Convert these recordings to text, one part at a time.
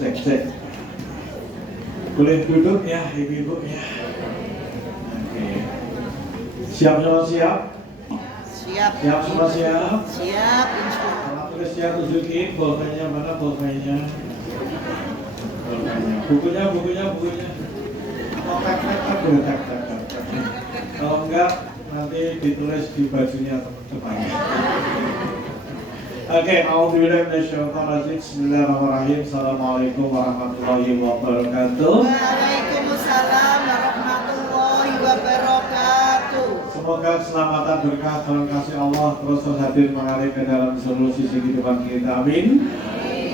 Cek. Boleh duduk ya ibu-ibu ya. Oke. Siap semua siap? Siap. Siap semua siap? Siap, insya Allah. Kalau tulis siap tunjukin bolpenya mana bolpenya? Bukunya. Oh, tak. Kalau enggak nanti ditulis di bajunya teman-teman. Oke, auzubillahi minasyaitonir rajim. Bismillahirrahmanirrahim. Assalamualaikum warahmatullahi wabarakatuh. Waalaikumsalam warahmatullahi wabarakatuh. Semoga keselamatan berkah dan kasih Allah terus hadir mengalir ke dalam seluruh sisi kehidupan kita. Amin.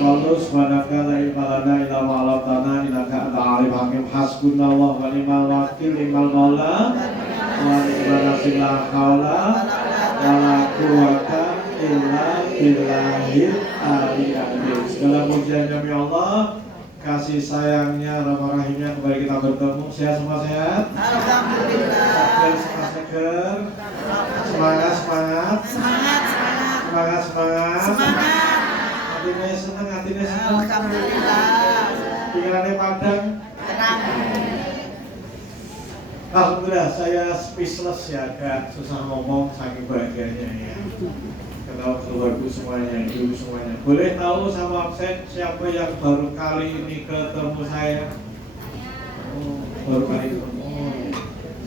Wallahu subhanaka la ilma lana illa ma 'allamtana innaka antal alim hakim. Hasbunallahu wa ni'mal wakil, ni'mal maula wa ni'mal nasir, la haula wa la quwwata illa billahil aliyyil azim. Segala pujian demi Allah, kasih sayangnya, rahmah rahimnya kembali kita bertemu. Sehat semua sehat? Alhamdulillah. Seger. Semangat. Hatinya senang. Alhamdulillah. Pikirannya padang. Tenang. Alhamdulillah, saya speechless ya, agak susah ngomong saking bahagianya ya. Kenal keluarga semuanya, ibu semuanya. Boleh tahu sama absen siapa yang baru kali ini ketemu saya? Oh, baru kali ketemu.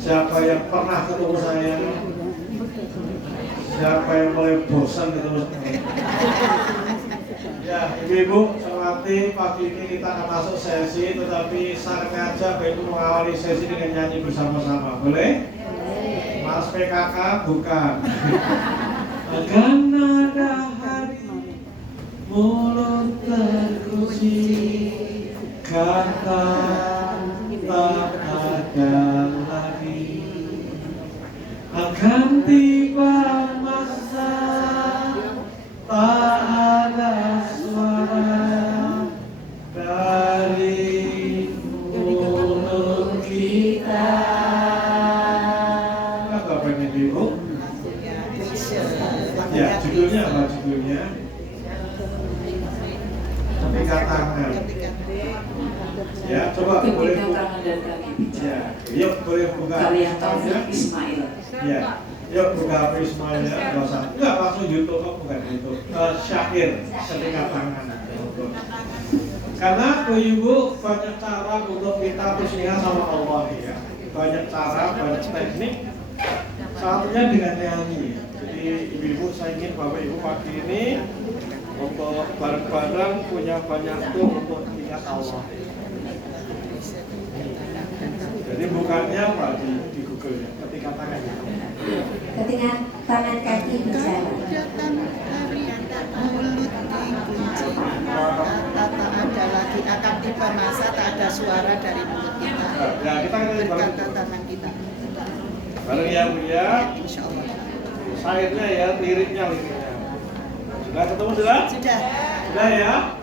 Siapa yang pernah ketemu saya? Siapa yang mulai bosan ketemu saya? Ya, ibu-ibu, semati pagi ini kita akan masuk sesi, tetapi sengaja ibu mengawali sesi dengan nyanyi bersama-sama. Boleh? Mas PKK bukan. Akan ada hari mulut terkunci, kata tak ada lagi. Akan tiba masa tak ada suara dari mulut kita. Apa pengen ibu? Ya, judulnya apa judulnya? Ketika tangan. Ya, coba boleh buka. Ya, yuk boleh buka. Karya Taufik Ismail. Ya, yuk buka Ismailnya. Enggak langsung YouTube, bukan YouTube. Syair ketika tangan. Karena ibu banyak cara untuk kita bersihkan sama Allah ya. Banyak cara, banyak teknik. Satunya dengan nyanyi. Jadi ibu-ibu saya ingin Bapak Ibu pagi ini untuk bareng-bareng punya banyak tool untuk ingat Allah. Jadi bukannya apa di Google ya, ketika tangan. Ketika tangan kaki bicara. Mulut dikunci. Kata tak ada lagi, akan tiba masa tak ada suara dari mulut kita. Ya, kita Berkata tangan kita. bareng ya Bu ya. Insya Allah. Syairnya ya, liriknya. Sudah ketemu sudah? Sudah ya?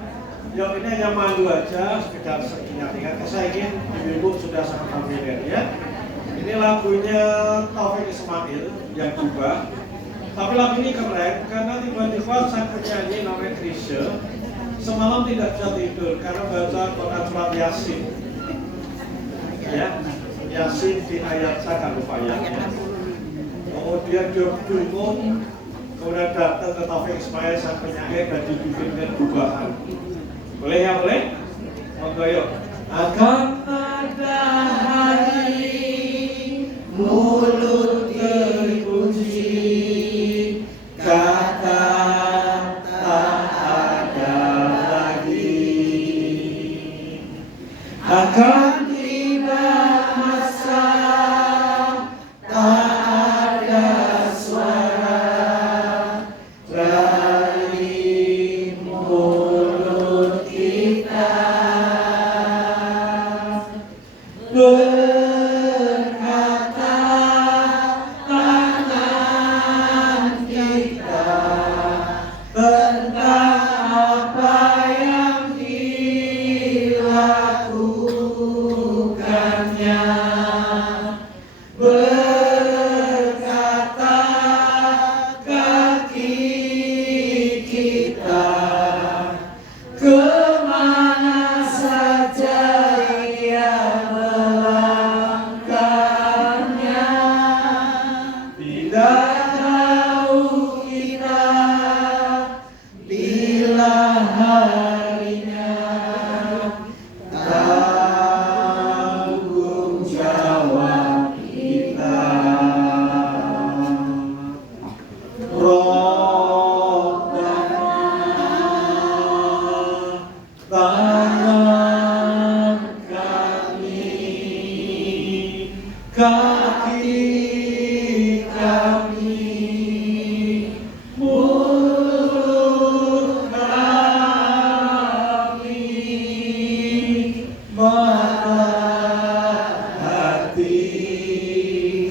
Yuk ini hanya malu aja, sekedar ingat-ingat. Saya ingin ibu-ibu sudah sangat familiar ya. Ini lagunya Taufik Ismail yang berubah. Tapi lagu ini keren karena tiba-tiba sang penyanyi namanya Krisya semalam tidak bisa tidur karena baca Quran surat Yasin. Ya, Yasin di ayat saya nggak lupa ya. Kemudian dia bingung, kemudian datang ke Taufik Ismail sang penyanyi dan dibikinkan perubahan. Boleh ya, boleh? Monggo yuk. Akan ada hari mulut terkunci, kata tak ada lagi. Akan tiba masa tak ada suara dari mulut kita. Berkata tangan kita tentang apa yang dilakukannya. Berkata kaki kita kemana inilah harinya, tanggung jawab kita. Tangan kami, kaki kami, mulut kami, mata hati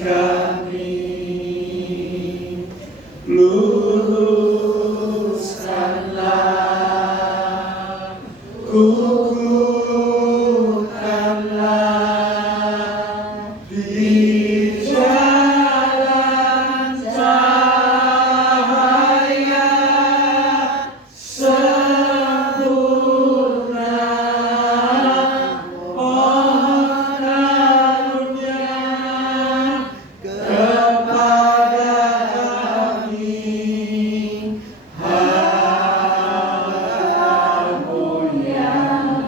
kami, luruskanlah, kukuhkanlah di jalan cahaya sempurna, mohon karunia kepada kami, hamba-Mu yang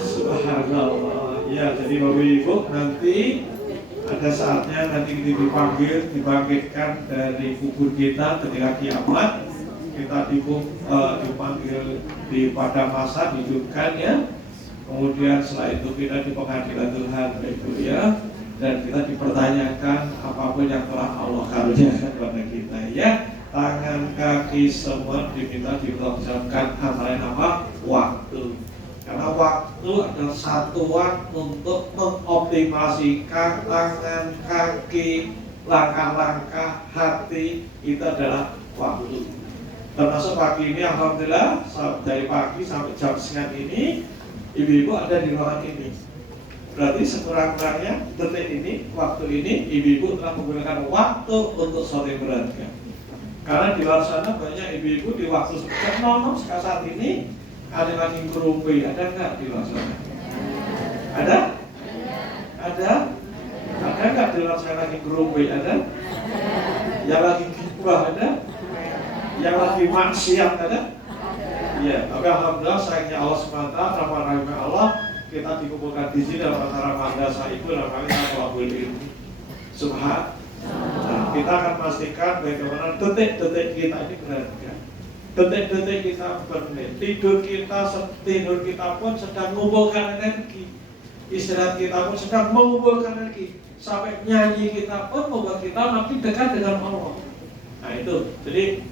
subhanallah. Ya, jadi Bapak Ibu, nanti ada saatnya nanti kita dibangkitkan dari kubur kita ketika kiamat. Kita dipanggil pada masa hidupkan ya. Kemudian setelah itu kita di pengadilan Tuhan itu ya. Dan kita dipertanyakan apapun yang telah Allah karuniakan kepada kita ya. Tangan kaki semua diminta dipertanggungjawabkan antara lain apa? Waktu. Karena waktu adalah satuan untuk mengoptimasikan tangan, kaki, langkah-langkah, hati, itu adalah waktu. Termasuk pagi ini, alhamdulillah, dari pagi sampai jam setengah ini, ibu-ibu ada di ruangan ini. Berarti sekurang-kurangnya detik ini, waktu ini, ibu-ibu telah menggunakan waktu untuk suatu yang berharga. Karena di luar sana banyak ibu-ibu di waktu jam 00 saat ini ada lagi kerumpi, ada nggak di luar sana? Ada? Ada? Ada nggak di luar sana lagi kerumpi? Ada? Yang lagi gibah ada? Yang lagi maksiat ada? Iya, tapi alhamdulillah sayangnya Allah SWT, rahmat Allah, kita dikumpulkan di sini dalam acara madrasah itu namanya Thalabul Ilmi. Subhan. Nah, kita akan pastikan bagaimana detik-detik kita ini berharga. Detik-detik kita bermenit, tidur kita pun sedang mengumpulkan energi, istirahat kita pun sedang mengumpulkan energi, sampai nyanyi kita pun membuat kita makin dekat dengan Allah. Nah itu, jadi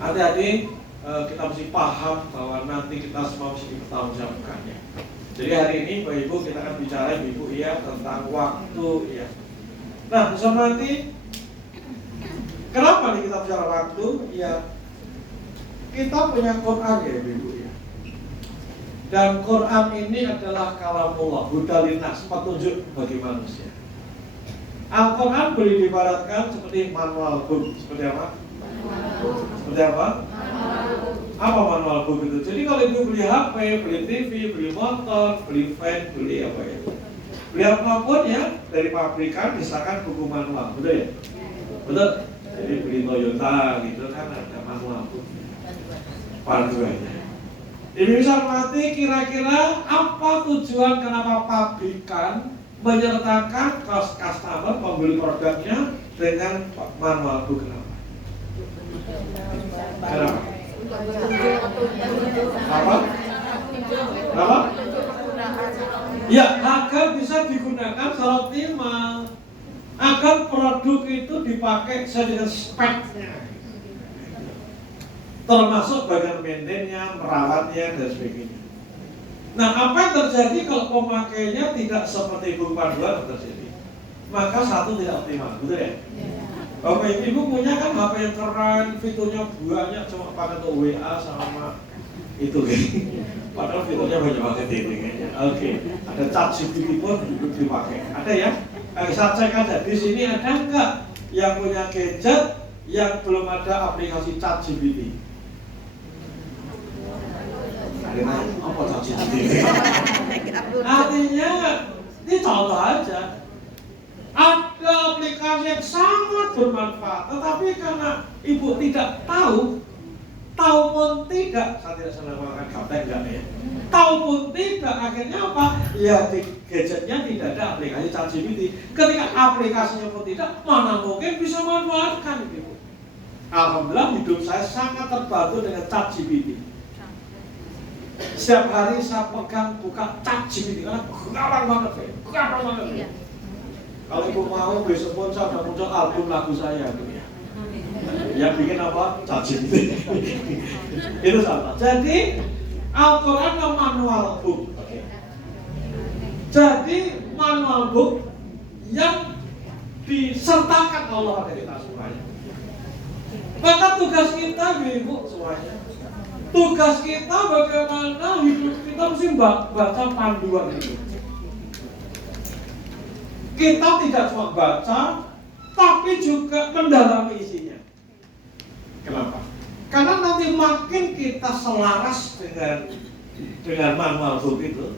hati-hati kita mesti paham bahwa nanti kita semua mesti bertanggungjawabkannya. Jadi hari ini Bapak Ibu kita akan bicara Ibu ya tentang waktu ya. Nah bersama nanti kenapa nih kita bicara waktu ya? Kita punya Quran ya Ibu ya. Dan Quran ini adalah kalamullah, hudalinas, petunjuk bagi manusia. Al-Quran boleh diibaratkan seperti manual book. Seperti apa? Seperti apa? Apa manual book itu? Jadi kalau ibu beli HP, beli TV, beli motor, beli fan, beli apa ya? Beli apapun ya dari pabrikan misalkan buku manual, betul ya? Betul? Jadi beli Toyota gitu kan ada manual book. Panduannya. Ibu bisa mengerti kira-kira apa tujuan kenapa pabrikan menyertakan customer pembeli produknya dengan manual book kenapa? Kenapa? Apa? Apa? Ya, agar bisa digunakan secara optimal, agar produk itu dipakai sesuai dengan speknya, termasuk bagian maintenance-nya, merawatnya dan sebagainya. Nah, apa yang terjadi kalau pemakainya tidak seperti buku panduan terjadi? Maka satu tidak optimal, betul ya? Bapak Ibu punya kan HP yang keren, fiturnya banyak, cuma pakai untuk WA sama itu kan. Padahal fiturnya banyak banget ini kayaknya. Oke, ada chat GPT pun dipakai. Ada ya? Saya cek aja di sini ada nggak yang punya gadget yang belum ada aplikasi chat GPT? Apa chat GPT? Artinya ini contoh aja. Ada aplikasi yang sangat bermanfaat, tetapi karena ibu tidak tahu pun tidak, saya tidak senang menggunakan kata enggak ya. Tahu pun tidak, akhirnya apa? Ya di gadgetnya tidak ada aplikasi ChatGPT. Ketika aplikasinya pun tidak, mana mungkin bisa manfaatkan ibu. Alhamdulillah hidup saya sangat terbantu dengan ChatGPT. Setiap hari saya pegang buka ChatGPT karena garang banget. Kalau ibu mau besok pun saya sudah muncul album lagu saya gitu ya. Yang bikin apa? ChatGPT. Itu sama. Jadi Al-Quran adalah manual book. Jadi manual book yang disertakan Allah pada kita semuanya. Maka tugas kita, ibu semuanya, tugas kita bagaimana hidup kita mesti baca panduan itu. Kita tidak cuma baca, tapi juga mendalami isinya. Kenapa? Karena nanti makin kita selaras dengan manual book itu,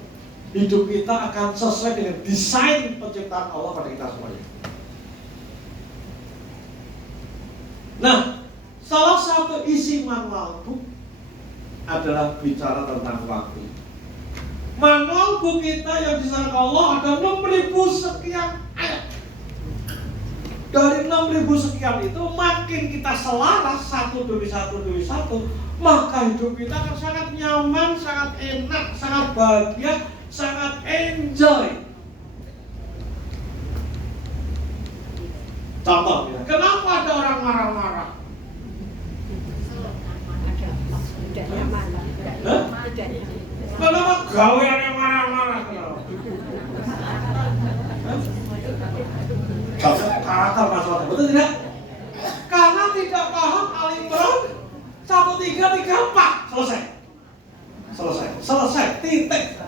hidup kita akan sesuai dengan desain penciptaan Allah pada kita semuanya. Nah, salah satu isi manual book adalah bicara tentang waktu. Manual book kita yang disediakan Allah ada 6.000 sekian ayat. Dari 6.000 sekian itu makin kita selaras satu demi satu, maka hidup kita akan sangat nyaman, sangat enak, sangat bahagia, sangat enjoy. Contoh, kenapa ada orang marah-marah? Kenapa gawean yang marah-marah? Karakter masalah, betul tidak? Karena tidak paham Al-Imran 1334. Selesai, titik.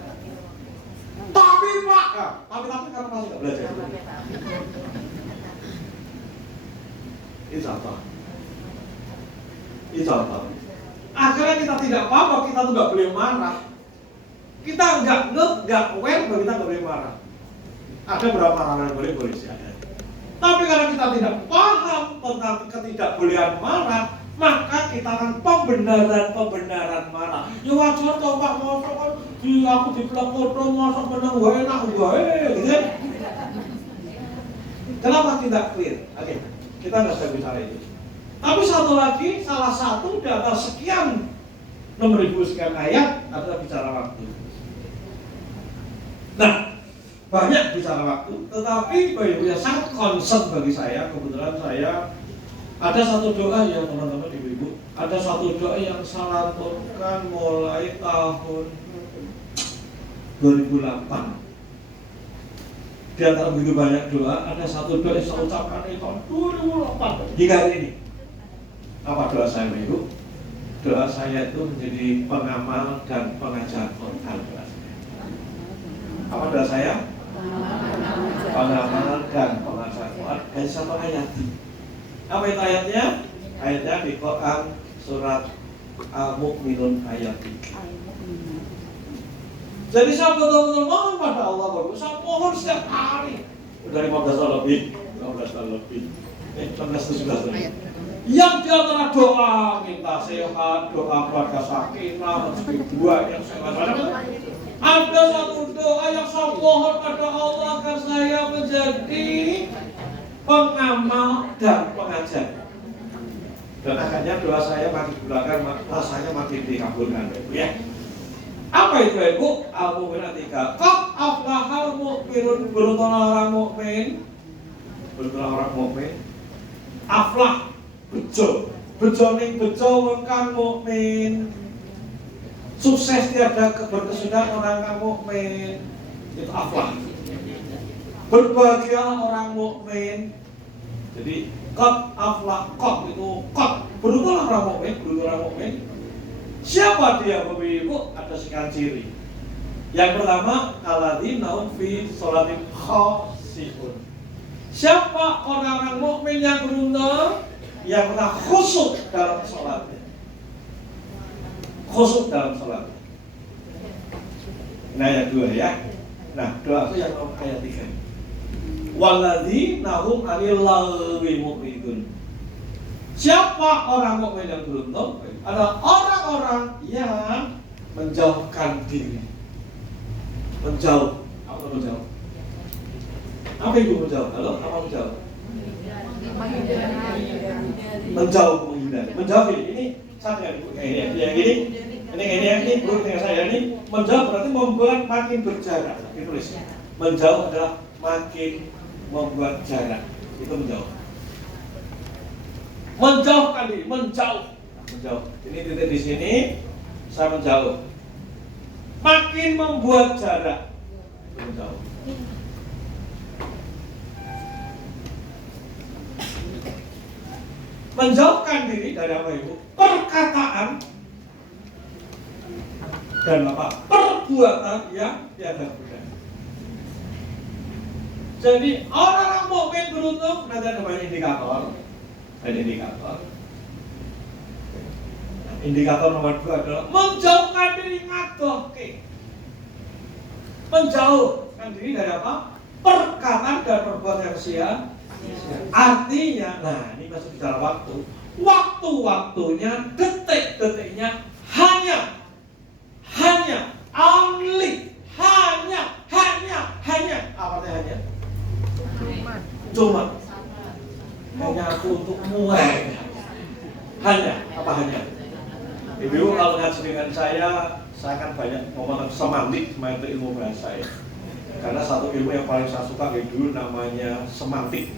Tapi Pak, tapi karena masih nggak belajar. Itu apa? Akhirnya kita tidak paham, kita tuh nggak boleh marah. Kita nggak aware bahwa kita nggak boleh marah. Ada berapa hal yang boleh sih ada. Tapi karena kita tidak paham tentang ketidakbolehan marah, maka kita akan pembenaran marah. Ya wajar toh Pak, masa kan aku dipelak foto, masa menang enak gitu kan? Kenapa tidak clear? Oke, kita nggak bisa bicara itu. Tapi satu lagi, salah satu dari sekian 6.000 sekian ayat adalah bicara waktu. Nah, banyak bicara waktu, tetapi yang sangat concern bagi saya, kebetulan saya ada satu doa ya teman-teman ibu-ibu, ada satu doa yang saya lantunkan mulai tahun 2008. Di antara begitu banyak doa, ada satu doa yang saya ucapkan di tahun 2008 hingga hari ini. Apa doa saya ibu? Doa saya itu menjadi pengamal dan pengajar Quran. Apa doa saya? Pengamal dan pengajar Quran. Dan satu ayat. Apa itu ayatnya? Ayatnya di Quran surat Al-Mu'minun ayat 3. Jadi saya betul-betul mohon pada Allah, saya mohon setiap hari. Udah 15 tahun lebih. 16-17 tahun. Yang di antara doa minta sehat, doa keluarga sakinah, rezeki dua yang sangat ada satu doa yang saya mohon pada Allah agar saya menjadi pengamal dan pengajar. Dan akhirnya doa saya makin belakang, rasanya makin dikabulkan, ya. Apa itu ibu? Al-Mu'minun 3. Qad aflahal mu'minun, beruntunglah orang mukmin. Beruntunglah orang mukmin. Aflah bejo ning bejo wong kang mukmin. Sukses tiada berkesudahan orang kang mukmin. Itu aflah. Berbahagialah orang mukmin. Jadi qad aflah, qad itu qad. Beruntunglah orang mukmin, beruntunglah orang mukmin. Siapa dia Bapak Ibu? Ada sekian ciri. Yang pertama, alladzina hum fi sholatim khashi'un. Siapa orang-orang mukmin yang beruntung? Yang telah khusyuk dalam sholatnya. Khusyuk dalam sholatnya. Nah yang dua ya. Nah doa itu yang ayat 3. Walladzina hum 'anil lagwi mu'ridun. Siapa orang mukmin yang beruntung? Adalah orang-orang yang menjauhkan diri. Menjauh. Apa menjauh? Apa itu menjauh? Halo, apa menjauh? Menjauh, menghindari. Menjauh ini sama ini buruk dengan saya ini. Menjauh berarti membuat makin berjarak. Ditulis. Menjauh adalah makin membuat jarak. Itu menjauh. Menjauhkan diri, menjauh. Ini titik di sini, saya menjauh. Makin membuat jarak, itu menjauh. Menjauhkan diri dari apa itu? Perkataan dan apa? Perbuatan yang tiada guna. Jadi orang-orang mukmin beruntung, nanti ada banyak indikator. Ada indikator. Indikator nomor 2 adalah menjauhkan diri ngadohke. Menjauhkan diri dari apa? Perkataan dan perbuatan yang sia-sia. Artinya, nah ini masuk bicara waktu. Waktu-waktunya, detik-detiknya hanya only, hanya apa artinya hanya? Cuma hanya aku untuk mulai. Hanya apa hanya? Ibu kalau ngaji dengan saya kan banyak ngomong semantik, itu ilmu bahasa ya. Karena satu ilmu yang paling saya suka dulu namanya semantik.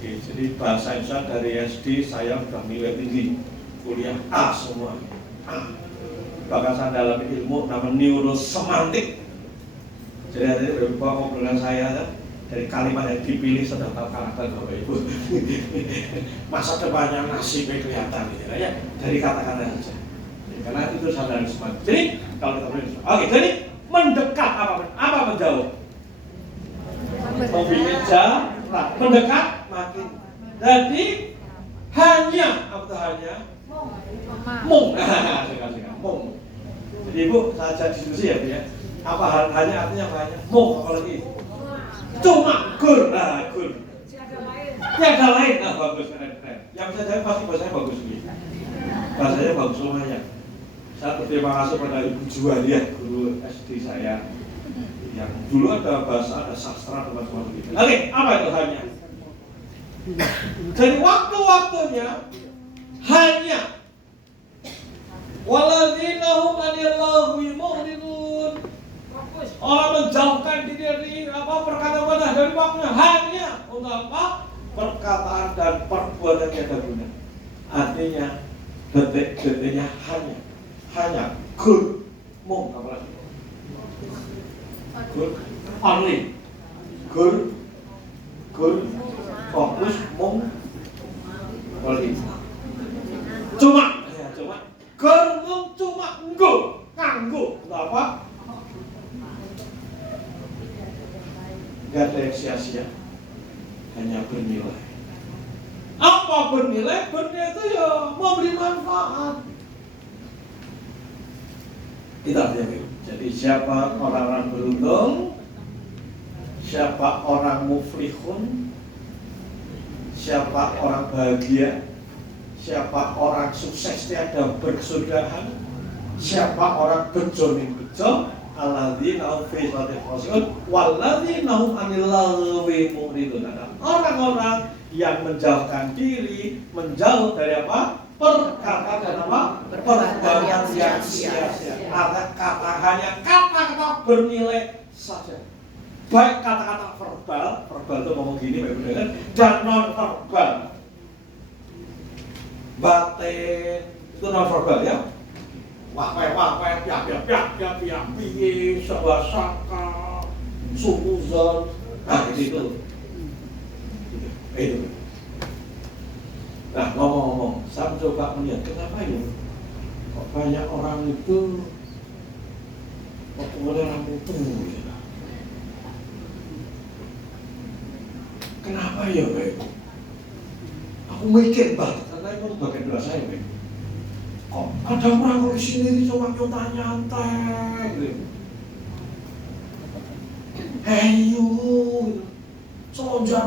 Oke, jadi bahasa Indonesia dari SD saya sudah nilai tinggi, kuliah A semua. A. Bahkan saya dalam ilmu namanya neurosemantik. Jadi ada beberapa obrolan saya dari kalimat yang dipilih sudah tahu karakter Bapak Ibu. Masa depannya nasibnya kelihatan gitu ya, dari kata-kata saja. Karena itu sadar semangat. Jadi kalau kita boleh, oke, jadi mendekat apa menjauh? Mobilnya jarak, mendekat makin. Jadi hanya apa hanya? Mung. Mung. Jadi Ibu saja diskusi ya Bu ya. Apa hanya artinya apa hanya? Mung apalagi? Cuma gur. Tiada lain. Nah, bagus keren. Yang saya jawab pasti bahasanya bagus gitu. Bahasanya bagus lumayan. Saya berterima kasih pada Ibu Juwariah, guru SD saya. Yang dulu ada bahasa, ada sastra teman-teman gitu. Oke, apa itu hanya? Jadi waktu-waktunya hanya walladzina hum 'anil lagwi mu'ridun. Orang menjauhkan diri dari apa perkataan dari waktunya hanya untuk apa? Perkataan dan perbuatan yang ada guna. Artinya detik-detiknya hanya good mung apa lagi? Good only good fokus mung only cuma gerung cuma nganggo apa? Gak ada yang sia-sia, hanya bernilai. Apa bernilai? Bernilai itu ya memberi manfaat. Itu artinya. Jadi siapa orang-orang beruntung, siapa orang muflihun, siapa orang bahagia, siapa orang sukses tiada berkesudahan, siapa orang bejo ning bejo, alladzina hum fi sholatin khashi'un walladzina hum 'anil lagwi mu'ridun. Orang-orang yang menjauhkan diri, menjauh dari apa? Perkataan dan apa? Perbuatan yang sia-sia. Kata hanya kata-kata bernilai saja. Baik kata-kata verbal itu ngomong gini, benar, dan non verbal. Batin itu non verbal ya. Wah, piak, piye, sawasaka, sukuzon, nah itu. Nah, ngomong-ngomong, saya coba melihat kenapa ya kok banyak orang itu waktu orang itu ya. Kenapa ya, Pak? Aku mikir banget, karena itu bagian doa saya, Pak. Kok ada orang di sini cuma nyantai gitu. Heyo gitu. Selonjor.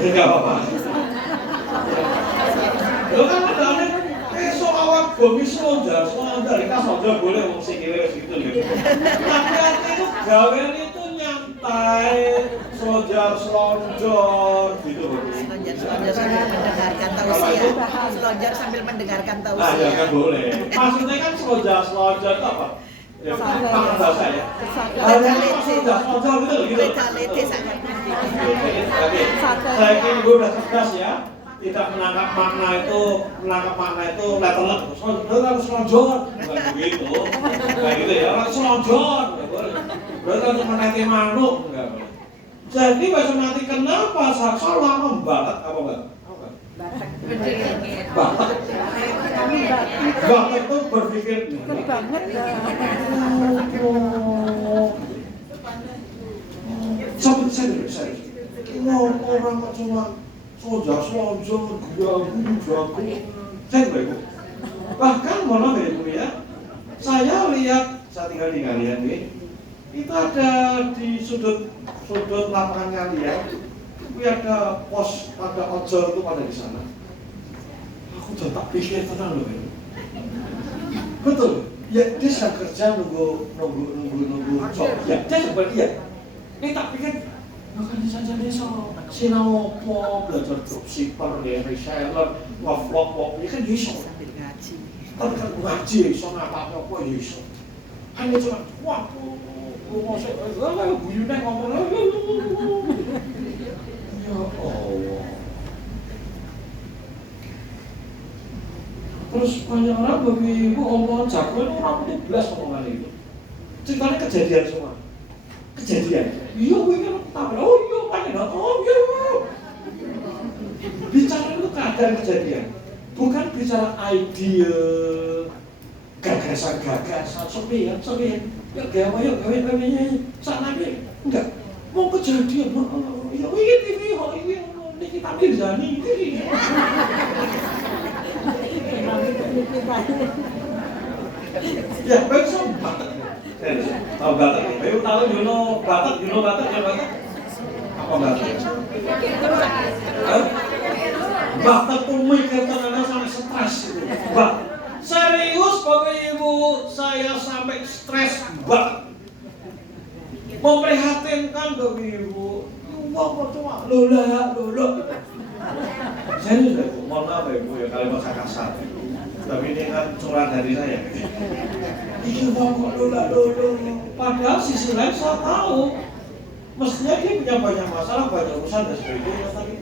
Ya nggak apa-apa. Lo kan ada esok awak gomi selonjor, kita selonjor boleh wong sikile gitu loh. Tapi itu gawean itu nyantai, selonjor gitu loh. Selonjor sambil mendengarkan tausiah. Selonjor sambil mendengarkan Ah, ya tausiah. kan boleh. Maksudnya kan selonjor itu apa? Ya, pakai bahasa ya. Selonjor gitu loh. Letalete sangat penting. Oke, saya kira gue udah cerdas ya. Tidak menangkap makna itu letter-letter. Selonjor harus selonjor, bukan begitu. Kayak gitu ya, orang selonjor, nggak boleh. Berarti untuk menaiki manuk, nggak boleh. Jadi bahasa nanti kenapa Saksa lama banget apa enggak? Batak itu berpikir banget. Sampai saya orang kok cuma selonjor, jago. Saya Ibu. Bahkan malah Ibu ya, saya lihat, saya tinggal di Ngalian nih, itu ada di sudut lapangan Ngalian, itu ada pos, ada ojol itu pada di sana. Aku udah tak pikir tenang loh Ibu. Betul, ya dia sedang kerja nunggu job. Ya dia sebenarnya iya. Ini tak pikir makanya saja besok sinau opo belajar dropshipper ya reseller ngevlog ini kan bisa Sambil ngaji. tapi kan ngaji bisa apa bisa hanya cuma waduh masuk guyunya ngomong ya Allah. Terus banyak orang bagi ibu omongan jago itu orang itu belas omongan itu ceritanya kejadian semua iya gue kan tahu iya panjang iya bicara itu keadaan kejadian bukan bicara ide gagasan sepian ya gawe sana nih enggak mau kejadian ya ini TV ini kita Mirzani ya besok tahu Batak ya? Ayo tahu Batak? Apa Batak? Batak tuh mikir ternyata sampai stres gitu. Serius Bapak Ibu, saya sampai stres banget. Memprihatinkan Bapak Ibu. Wah, cuma lola. Serius Ibu, mohon maaf Ibu ya kalau bahasa kasar. Tapi ini kan curang dari saya. Ini kok lola. Padahal sisi lain saya tahu. Mestinya dia punya banyak masalah, banyak urusan dan sebagainya. Tapi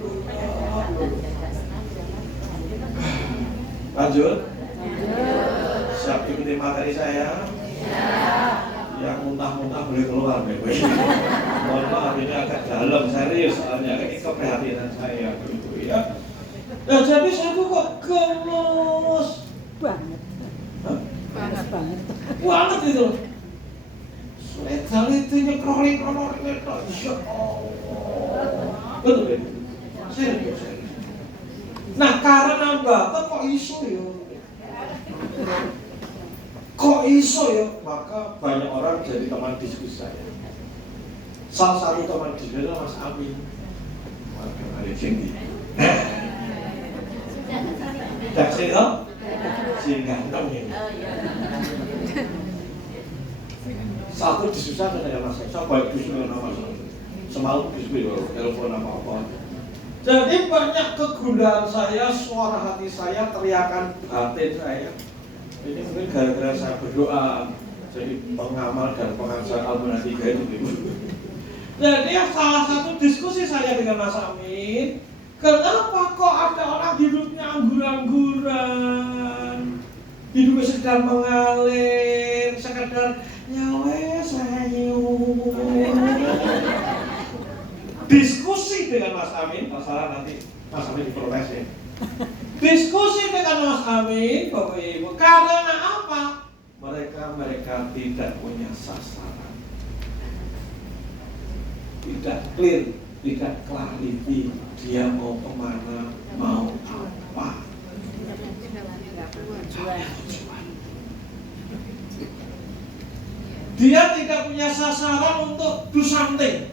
lanjut. Siap ikuti materi saya? Yang muntah-muntah boleh keluar, Bapak. Mohon maaf ini agak dalam, serius soalnya ini keprihatinan saya begitu ya. Nah, jadi saya tuh kok gemes banget. Banget itu. Itu nyekroling ya Allah. Betul ya? Serius. Nah, karena Bapak kok iso ya? Maka banyak orang jadi teman diskusi saya. Salah satu teman diskusi adalah Mas Amin. Ada Cindy. Jaksel toh? Si ganteng ini. Satu diskusi dengan Mas saya baik diskusi dengan Mas. Semalam diskusi telepon apa-apa. Jadi banyak kegundahan saya, suara hati saya, teriakan batin saya. Ini mungkin gara-gara saya berdoa jadi pengamal dan pengajar Al-Quran 3 itu. Jadi salah satu diskusi saya dengan Mas Amin, kenapa kok ada orang hidupnya anggur-angguran, hidupnya sekedar mengalir, sekedar nyawe sayu. Diskusi dengan Mas Amin, masalah nanti Mas Amin diprotes ya. Diskusi dengan Mas Amin, Bapak Ibu, karena apa? Mereka tidak punya sasaran, tidak clear, tidak clarity, dia mau kemana, mau apa. Dia tidak punya punya sasaran untuk do something.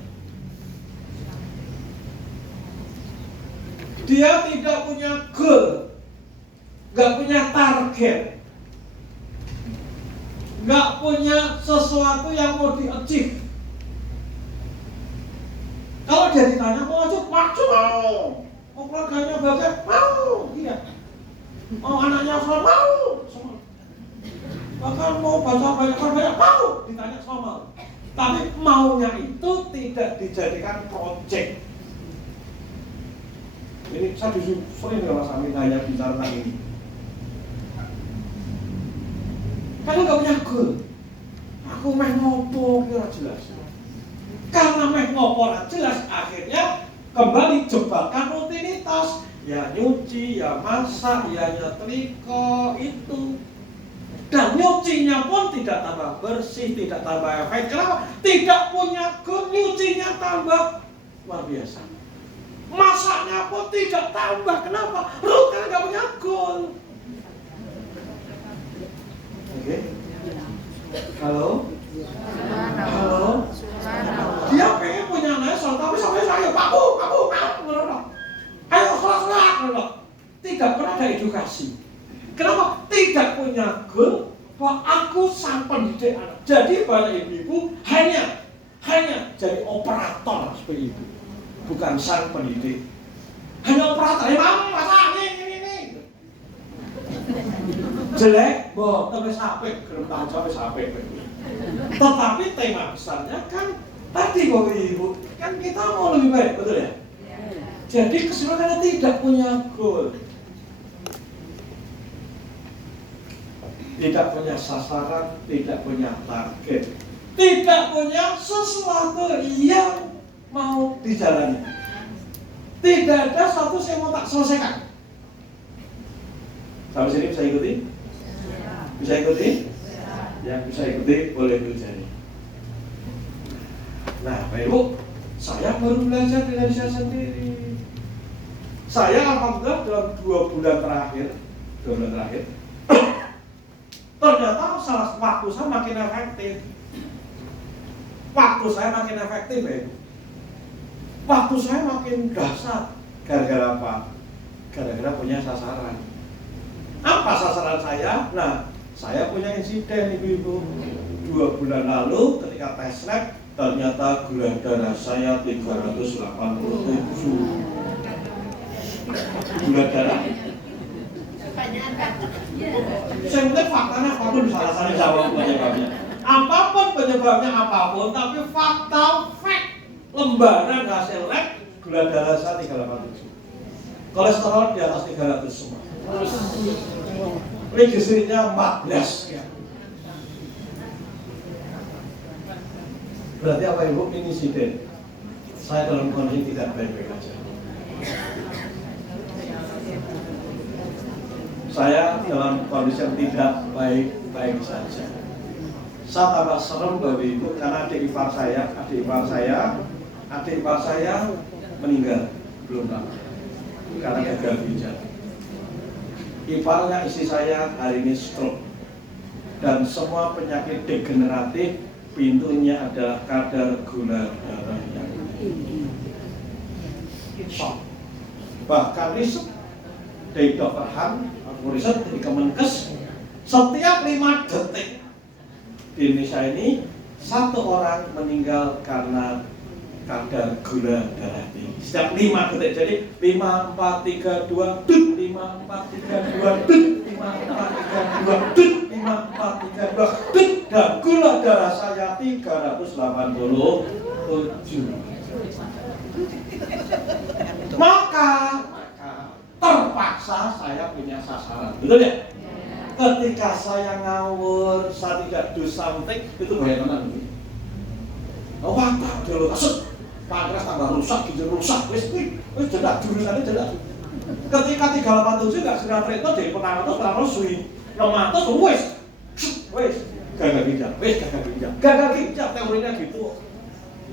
Dia tidak punya goal, nggak punya target, nggak punya sesuatu yang mau di-achieve. Kalau dia ditanya mau aja, mau. Mau keluarganya bahagia, mau. Iya. Mau anaknya semua, mau. Semua. Bahkan mau baca banyak, mau. Ditanya semua mau. Tapi maunya itu tidak dijadikan project. Ini saya sering dengan Mas Amin hanya bicara tentang ini. Kalau nggak punya goal, aku meh ngopo kira jelas. Karena meh ngopo jelas, akhirnya kembali jebakan rutinitas. Ya nyuci, ya masak, ya nyetrika itu. Dan nyucinya pun tidak tambah bersih, tidak tambah efek. Kenapa? Tidak punya goal, nyucinya tambah luar biasa. Masaknya pun tidak tambah. Kenapa? Karena nggak punya goal. Oke. Halo? Halo? Dia pengen punya lesson, tapi sampai saya, Pak Bu, ayo sholat. Tidak pernah ada edukasi. Kenapa? Tidak punya goal bahwa aku sang pendidik anak. Jadi banyak ibu-ibu hanya jadi operator seperti itu, bukan sang pendidik. Hanya operator, mama masak ini. Jelek, boh, tapi sampai gerentang sampai sampai. Tetapi tema besarnya kan tadi Bapak Ibu, kan kita mau lebih baik, betul ya? Jadi kesimpulannya tidak punya goal, tidak punya sasaran, tidak punya target, tidak punya sesuatu yang mau dijalani. Tidak ada satu yang mau tak selesaikan. Sampai sini bisa ikuti? Bisa ikuti? Yang bisa ikuti boleh belajar. Nah, Pak Ibu, saya baru belajar dengan saya sendiri. Saya alhamdulillah dalam 2 bulan terakhir, ternyata waktu saya makin efektif. Waktu saya makin efektif, Pak Ibu. Waktu saya makin dahsyat. Gara-gara apa? Gara-gara punya sasaran. Apa sasaran saya? Nah, saya punya insiden ibu-ibu. 2 bulan lalu ketika tes lab, ternyata gula darah saya 387. Gula darah. Saya mungkin faktanya apapun bisa alasannya jawab penyebabnya. Apapun, tapi fakta lembaran hasil lab gula darah saya 387. Kolesterol di atas 300 semua. Registrinya 14 ya. Berarti apa Ibu? Insiden. Saya dalam kondisi tidak baik-baik aja. Saya dalam kondisi yang tidak baik-baik saja. Saya tambah serem Bapak Ibu karena adik ipar saya meninggal belum lama karena gagal ginjal. Iparnya istri saya hari ini stroke dan semua penyakit degeneratif pintunya adalah kadar gula darah yang tinggi. Bahkan riset dari Dr. Han, riset dari Kemenkes, setiap 5 detik di Indonesia ini 1 orang meninggal karena kadar gula darah tinggi. Setiap 5 detik, jadi 5, 4, 3, 2, 5, 4, 3, 2, 5, 4, 3, 2, 5, 4, 3, 2, dan gula darah saya 387. Maka terpaksa saya punya sasaran, betul ya? Ketika saya ngawur, saya tidak do something, itu bahaya teman. Wah, dulu asuk, pankreas tambah rusak, ginjal rusak, wis jedak jurusannya jedak. Ketika 387 nggak segera treatment dari pertama terus suwi 600 wis gagal ginjal, teorinya gitu.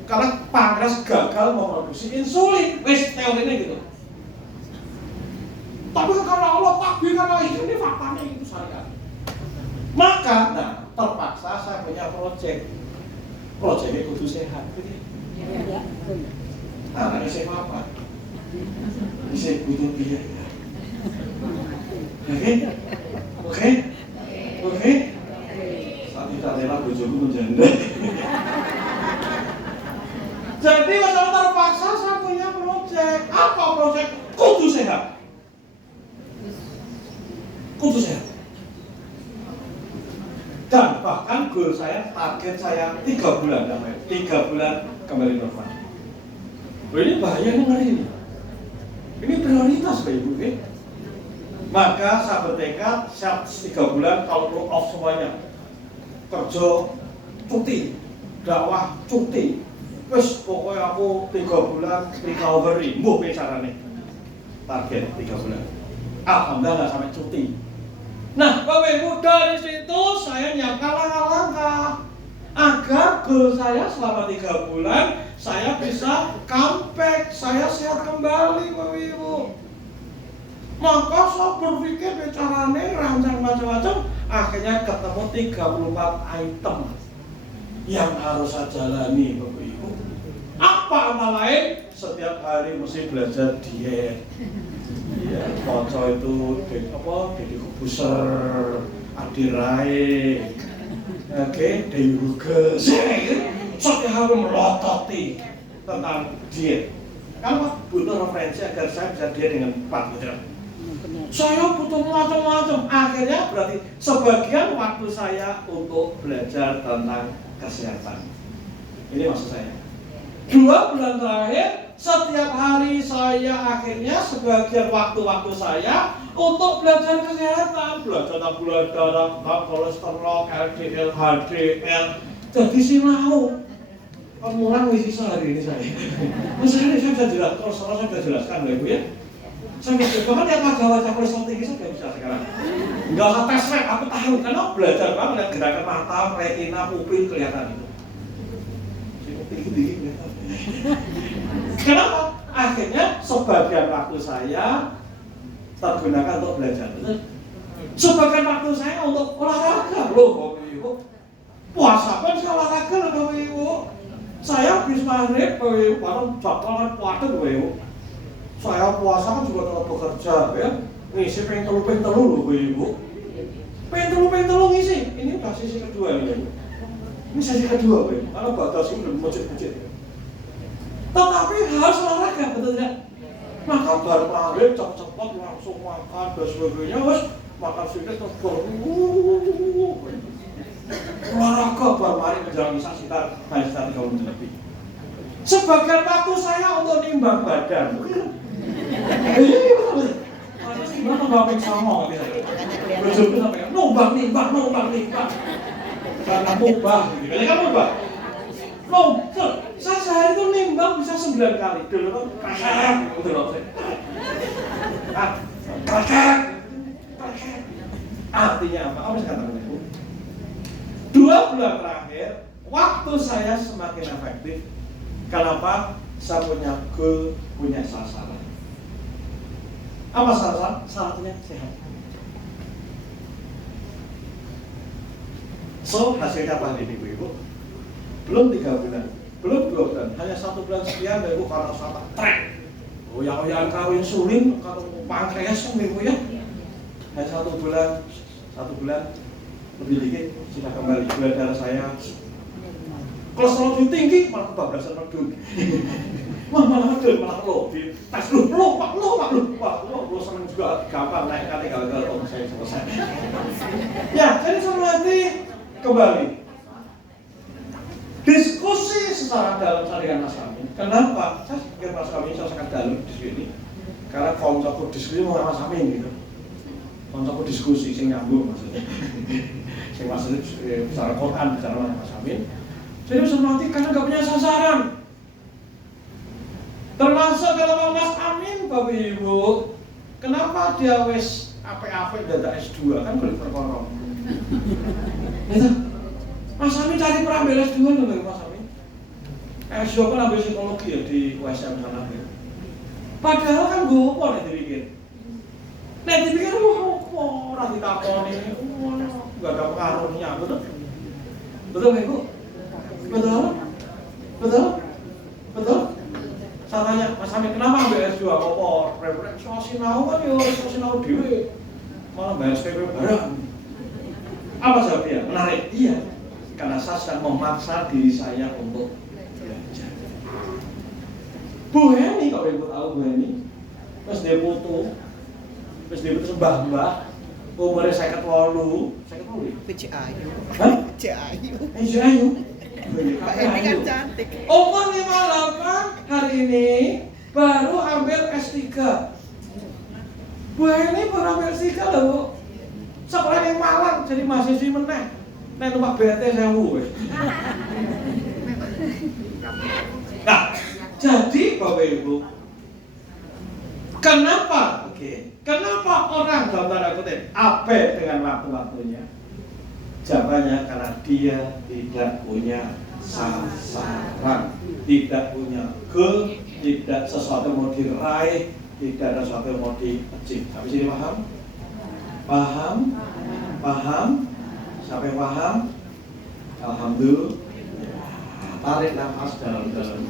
Karena pankreas gagal memproduksi insulin, wis teorinya gitu. Tapi karena Allah takdir, karena ini faktanya itu syariat. Maka, terpaksa saya punya project proyeknya kudu sehat. Anaknya sehat apa? Bisa butuh biaya. Oke. Saat tidak rela bojoku menjanda. Jadi masalah terpaksa saya punya proyek. Apa proyek? Kudu sehat. Dan bahkan goal saya, target saya 3 bulan namanya. 3 bulan kembali normal. Ini bahaya, ini ngeri. Ini prioritas Bapak Ibu. Maka saya bertekad siap 3 bulan kalau perlu off semuanya. Kerja cuti, dakwah cuti. Wes pokoknya aku 3 bulan recovery. Mbuh carane. Target 3 bulan. Alhamdulillah nggak sampai cuti. Nah, Bapak Ibu, dari situ saya nyiapkan langkah-langkah agar goal saya selama 3 bulan saya bisa comeback, saya sehat kembali, Bapak Ibu. Maka saya berpikir caranya rancang macam-macam, akhirnya ketemu 34 item yang harus saya jalani, Bapak Ibu. Apa antara lain? Setiap hari mesti belajar diet. Ya, Poco itu Deddy Kubuser, Adi Rai, Dewi Huges. Setiap hari melototi tentang diet. Kalau butuh referensi agar saya bisa diet dengan Pak Putra. Saya butuh macam-macam. Akhirnya berarti sebagian waktu saya untuk belajar tentang kesehatan. Ini maksud saya. 2 bulan terakhir, setiap hari saya akhirnya sebagian waktu-waktu saya untuk belajar kesehatan, belajar tentang gula darah, kolesterol, LDL, HDL. Jadi sinau. Pengulang misi sehari ini saya. Misalnya saya bisa jelaskan, kolesterol saya bisa jelaskan, Ibu ya. Saya bisa bahkan yang wajah kolesterol tinggi saya bisa sekarang. Enggak usah tes swab, aku tahu karena belajar banget lihat gerakan mata, retina, pupil kelihatan itu. Tinggi kelihatan. Kenapa? Akhirnya sebagian waktu saya tergunakan untuk belajar. Sebagian waktu saya untuk olahraga loh, Bapak Ibu. Puasa kan saya olahraga loh, Bapak Ibu. Saya habis maghrib, Bapak Ibu, baru jadwal puasa, Bapak Ibu. Saya puasa kan juga tetap bekerja, ya. Ngisi pengen telu loh, Bapak Ibu. Pengen telu ngisi. Ini udah sesi kedua nih, Ibu. Ini sesi kedua, Bapak Ibu. Karena batas ini belum muncul-muncul. Tetapi harus olahraga, betul tidak? Maka baru maghrib cepat-cepat langsung makan dan sebagainya, wes makan sedikit terus olahraga baru mari menjelang isya sekitar 30 menit lebih. Sebagian waktu saya untuk nimbang badan. Ada sih gimana nggak sama gitu. Berjumpa sampai nimbang. Karena mubah, gitu. Kan mubah. Saya sehari itu nimbang bisa 9 kali. Dulu kan kasar, gitu loh. Kasar. Artinya apa? Apa sih kata Ibu? 2 bulan terakhir, waktu saya semakin efektif. Kenapa? Saya punya goal, punya sasaran. Apa sasaran? Syaratnya sehat. So, hasilnya apa nih Ibu? Belum 3 bulan, belum 2 bulan, hanya 1 bulan sekian dari Ibu karena salah track. Oh yang karo insulin, karo pankreas Ibu ya. Hanya 1 bulan lebih dikit sudah kembali gula darah saya. Kolesterol tinggi malah kebablasan medun. Malah lo tes lo seneng juga gampang naik kali gagal saya selesai. Ya, jadi nanti kembali diskusi secara dalam saya dengan Mas Amin. Kenapa? Saya pikir Mas Amin saya sangat dalam di sini. Karena koncoku diskusi mau Mas Amin gitu. Koncoku diskusi sing nyambung maksudnya. Sing maksudnya secara Quran bicara dengan Mas Amin. Jadi bisa mati karena nggak punya sasaran. Termasuk kalau Mas Amin, Bapak Ibu, kenapa dia wes apik-apik dada S2 kan boleh perkorong. Itu Mas Amin cari perambil S2 loh Mas Amin. S2 kan ambil psikologi ya di USM sana. Padahal kan gue apa nih dipikir. Nek dipikir orang ditakoni, nggak ada pengaruhnya, betul? Betul Ibu? Betul? Betul? Betul? Saya tanya, Mas Hamid, kenapa ambil S2? Apa? Referensi sinau kan ya, sinau dewe. Malah bayar SPP bareng. Apa jawabnya? Menarik? Iya. Karena saya sedang memaksa diri saya untuk belajar. Bu Heni, kalau ibu tahu Bu Heni, terus dia putu mbah-mbah, umurnya 58, 58. PJ Ayu. Hah? PJ Ayu. PJ Ayu. Mbak Eni kan cantik. Umur 58 hari ini baru ambil S3. Bu Heni baru ambil S3 loh, Bu. Sekolah yang Malang jadi mahasiswi meneh. Nek numpak BRT 1000 wis. Nah, jadi Bapak Ibu, kenapa? Kenapa orang dalam tanda kutip abe dengan waktu-waktunya? Jawabannya karena dia tidak punya sasaran, tidak punya goal, tidak sesuatu yang mau diraih, tidak ada sesuatu yang mau di-achieve. Sampai sini paham? Paham? Paham? Sampai paham? Alhamdulillah. Tarik nafas dalam-dalam.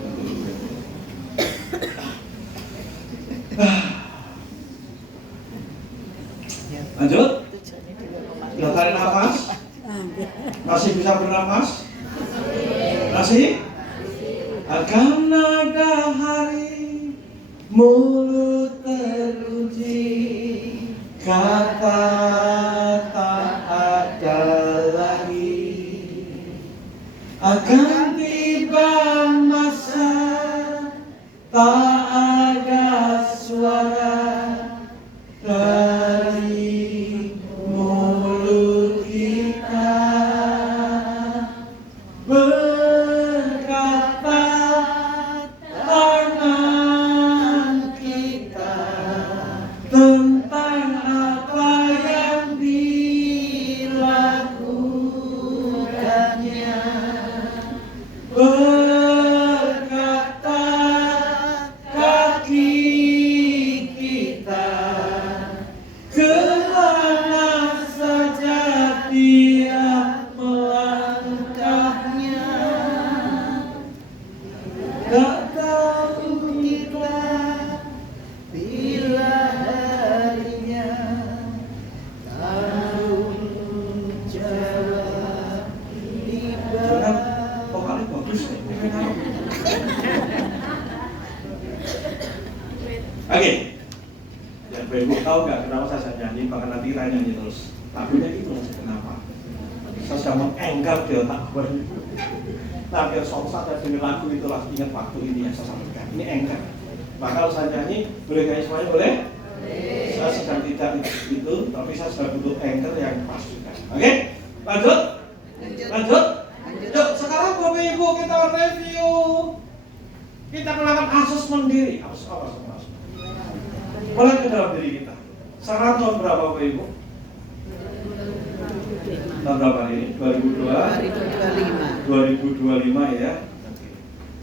Lanjut. Sudah tarik nafas? Masih bisa bernafas? Masih? Akan ada hari mulut teruji, kata tak ada lagi. Akan tiba masa tak ada suara dari mulut kita berkata tangan kita tentang apa yang dilakukannya, berkata kaki kita kemana saja dia melangkahnya. Tak tahu kita bila harinya tanggung jawab tiba. Vokalnya bagus nih. Oke. Ya, Ibu tahu nggak kenapa saya nyanyi? Bahkan nanti Ira nyanyi terus. Lagunya itu masih kenapa? Saya sudah mengenggar di otak gue. Nah, biar suatu saat saya dengar lagu itu langsung ingat waktu ini yang saya sampaikan. Ini enggar. Maka kalau saya nyanyi, boleh nyanyi semuanya boleh? Saya sedang tidak itu, tapi saya sudah butuh enggar yang pas juga. Oke? Lanjut? Lanjut? Yuk, sekarang Bapak Ibu kita review. Kita melakukan asesmen diri. Apa asesmen? Mulai ke dalam diri kita. Sekarang tahun berapa Bapak Ibu? Tahun berapa ini? 2025 ya.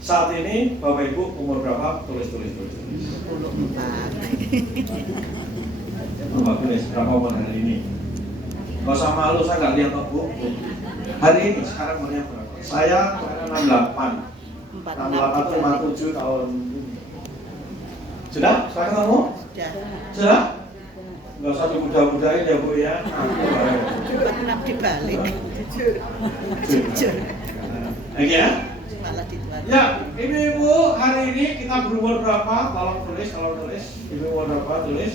Saat ini Bapak Ibu umur berapa? Tulis. 24. Bagus, berapa umur hari ini? Gak usah malu, saya nggak lihat kok Bu. Hari ini sekarang umurnya berapa? Saya 68. 68 itu 57 tahun. Sudah? Sudah ketemu? Sudah? Nggak usah dimudah-mudahin ya Bu ya. 46 dibalik. Jujur. Oke ya? Malah dituan. Ya, Ibu-ibu hari ini kita berumur berapa? Tolong tulis. Ibu umur berapa? Tulis.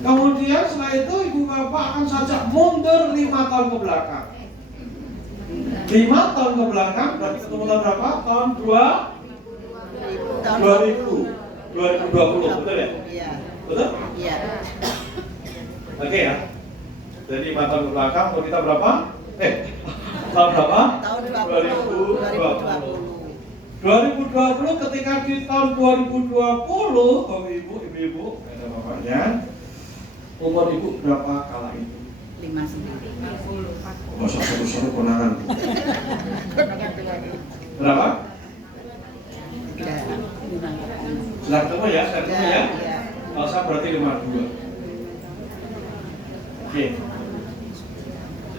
Kemudian setelah itu Ibu Bapak akan saja mundur 5 tahun ke belakang. 5 tahun ke belakang berarti ketemu tahun berapa? Tahun 2020, betul ya? Iya. Betul? Iya. Oke ya. Jadi 5 tahun ke belakang, umur kita berapa? Tahun berapa? Tahun 2020 ketika di tahun 2020, Bapak Ibu, Ibu-ibu, ada bapaknya, umur Ibu berapa kala itu? 59. Masa seru-seru konangan. Berapa? Sudah ketemu ya? Iya. Kalau saya berarti 52. Oke.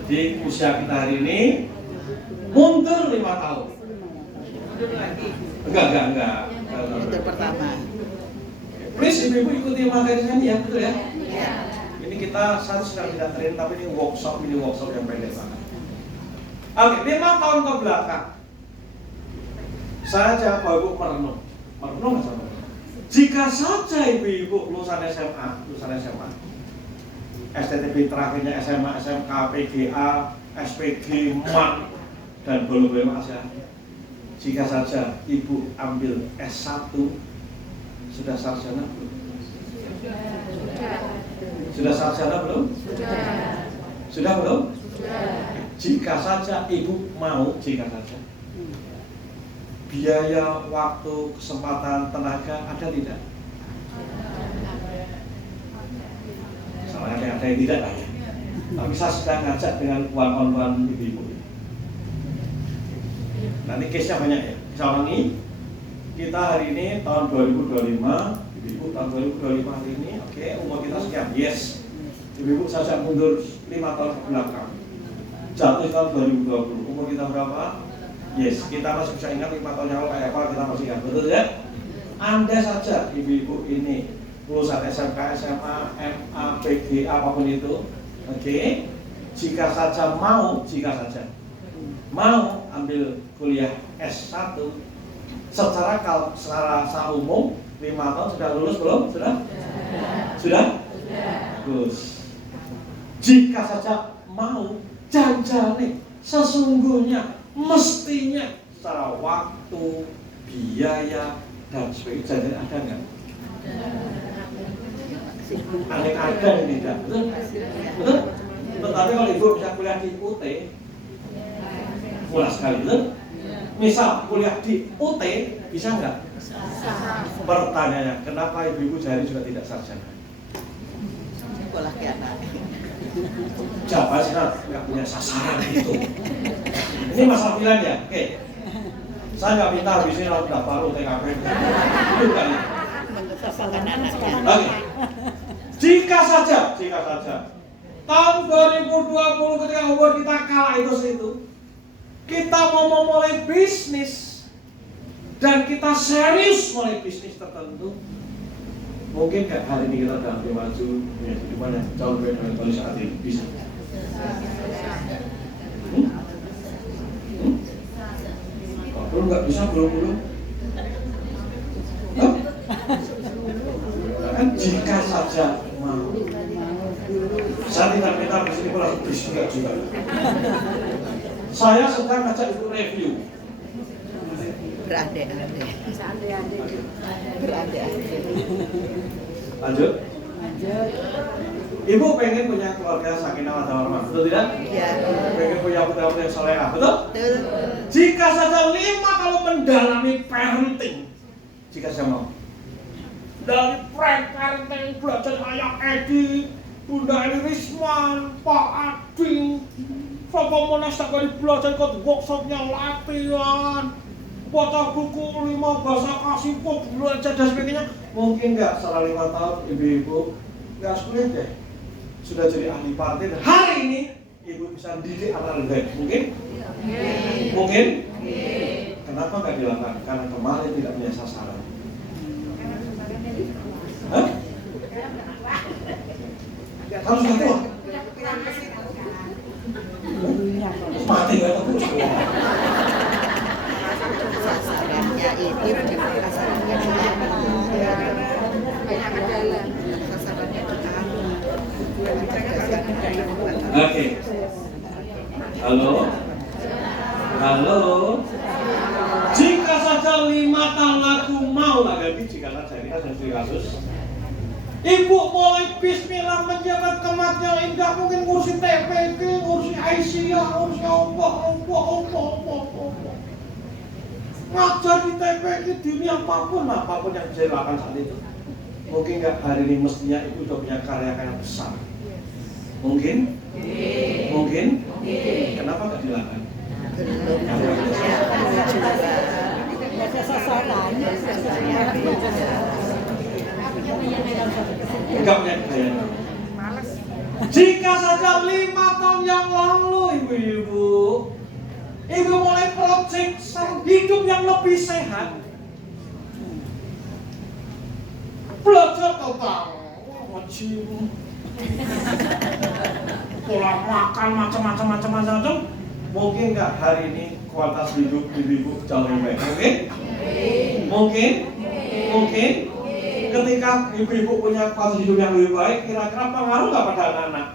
Jadi usia kita hari ini mundur 5 tahun. Enggak. Itu pertama. Please ibu-ibu ikuti materinya ini ya, betul ya? Ya. Ini kita sedang tidak training, tapi ini workshop yang pendek banget. Oke, 5 tahun ke belakang saya ajak Bapak Ibu merenung nggak sama? Jika saja ibu-ibu lulusan SMA, STTB terakhirnya SMA, SMK, PGA, SPG, MAN, dan belum Asia. Jika saja ibu ambil S1, sudah sarjana belum? Sudah sarjana belum? Sudah belum? Jika saja ibu mau, biaya, waktu, kesempatan, tenaga ada tidak? Soalnya ada yang tidak lah ya. Tapi saya sedang ngajak dengan one-on-one ibu-ibu. Nanti case-nya banyak ya. Misalnya ini, kita hari ini tahun 2025, ibu-ibu tahun 2025 hari ini, oke, umur kita sekian, yes. Ibu-ibu saya mundur 5 tahun ke belakang. Jatuh tahun 2020, umur kita berapa? Yes, kita masih bisa ingat 5 tahun yang lalu kayak apa, kita masih ingat, betul ya? Andai saja ibu-ibu ini lulusan SMK, SMA, MA, PG, apapun itu, oke. Jika saja mau ambil kuliah S1, secara umum 5 tahun sudah lulus belum? Sudah? Bagus. Jika saja mau, janjane sesungguhnya, mestinya secara waktu, biaya, dan sebagainya, janjane ada nggak? Ada yang tidak, betul? Tetapi kalau ibu bisa kuliah di UT, murah sekali, betul? Misal kuliah di UT, bisa nggak? Pertanyaannya, kenapa ibu-ibu jari juga tidak sarjana? Sekolah ke anak. Jawaban sih nggak punya sasaran itu. Ini masalah pilihan ya, oke. Saya nggak minta habis ini lalu daftar UTKP. Itu kan? Pasangan anaknya. Oke. Jika saja tahun 2020 ketika umur kita kalah itu, kita mau memulai bisnis dan kita serius mulai bisnis tertentu, mungkin nggak hari ini kita dalam maju kehidupan yang jauh lebih baik dari saat ini bisa? Kalau nggak bisa belum. Kan jika saja mau. Saya tidak minta bisnis langsung bisnis juga. Saya sedang ngajak ibu review. Berandai-andai. Lanjut. Ibu pengen punya keluarga sakinah mawaddah warahmah, betul tidak? Iya. Pengen punya putra-putri yang salehah, betul? Betul. Jika saja 5 kalau mendalami parenting, jika saya mau. Dari parenting belajar ayah Edi, Bunda Eli Risman, Pak Ading, Bapak Monas tak kali belajar ikut workshopnya latihan, baca buku 5 bahasa kasih, belajar dan sebagainya. Mungkin nggak setelah 5 tahun ibu-ibu nggak sulit deh, sudah jadi ahli partai dan hari ini ibu bisa didik anak lebih baik. Mungkin? Kenapa nggak dilakukan? Karena kemarin tidak punya sasaran. Hah? Harus gitu? Mati nggak tahu. Sasarannya itu sasarannya Oke. Halo. Jika saja 5 tahun aku mau lah ganti, jika saja ini kan jadi kasus. Ibu mulai bismillah menjabat kematian indah, mungkin kursi TPK, kursi Aisyah, kursi Allah. Ngajar di TPK, dunia apapun yang bisa dilakukan saat itu. Mungkin nggak hari ini mestinya ibu sudah punya karya besar. Mungkin? Kenapa nggak dilakukan? Enggak punya kekayaan. Jika saja 5 tahun yang lalu ibu-ibu Ibu mulai project hidup yang lebih sehat. Belajar tentang wajib, pola makan macam-macam. Mungkin nggak hari ini kualitas hidup ibu jauh lebih baik? Mungkin. Ketika ibu-ibu punya kualitas hidup yang lebih baik, kira-kira pengaruh nggak pada anak-anak?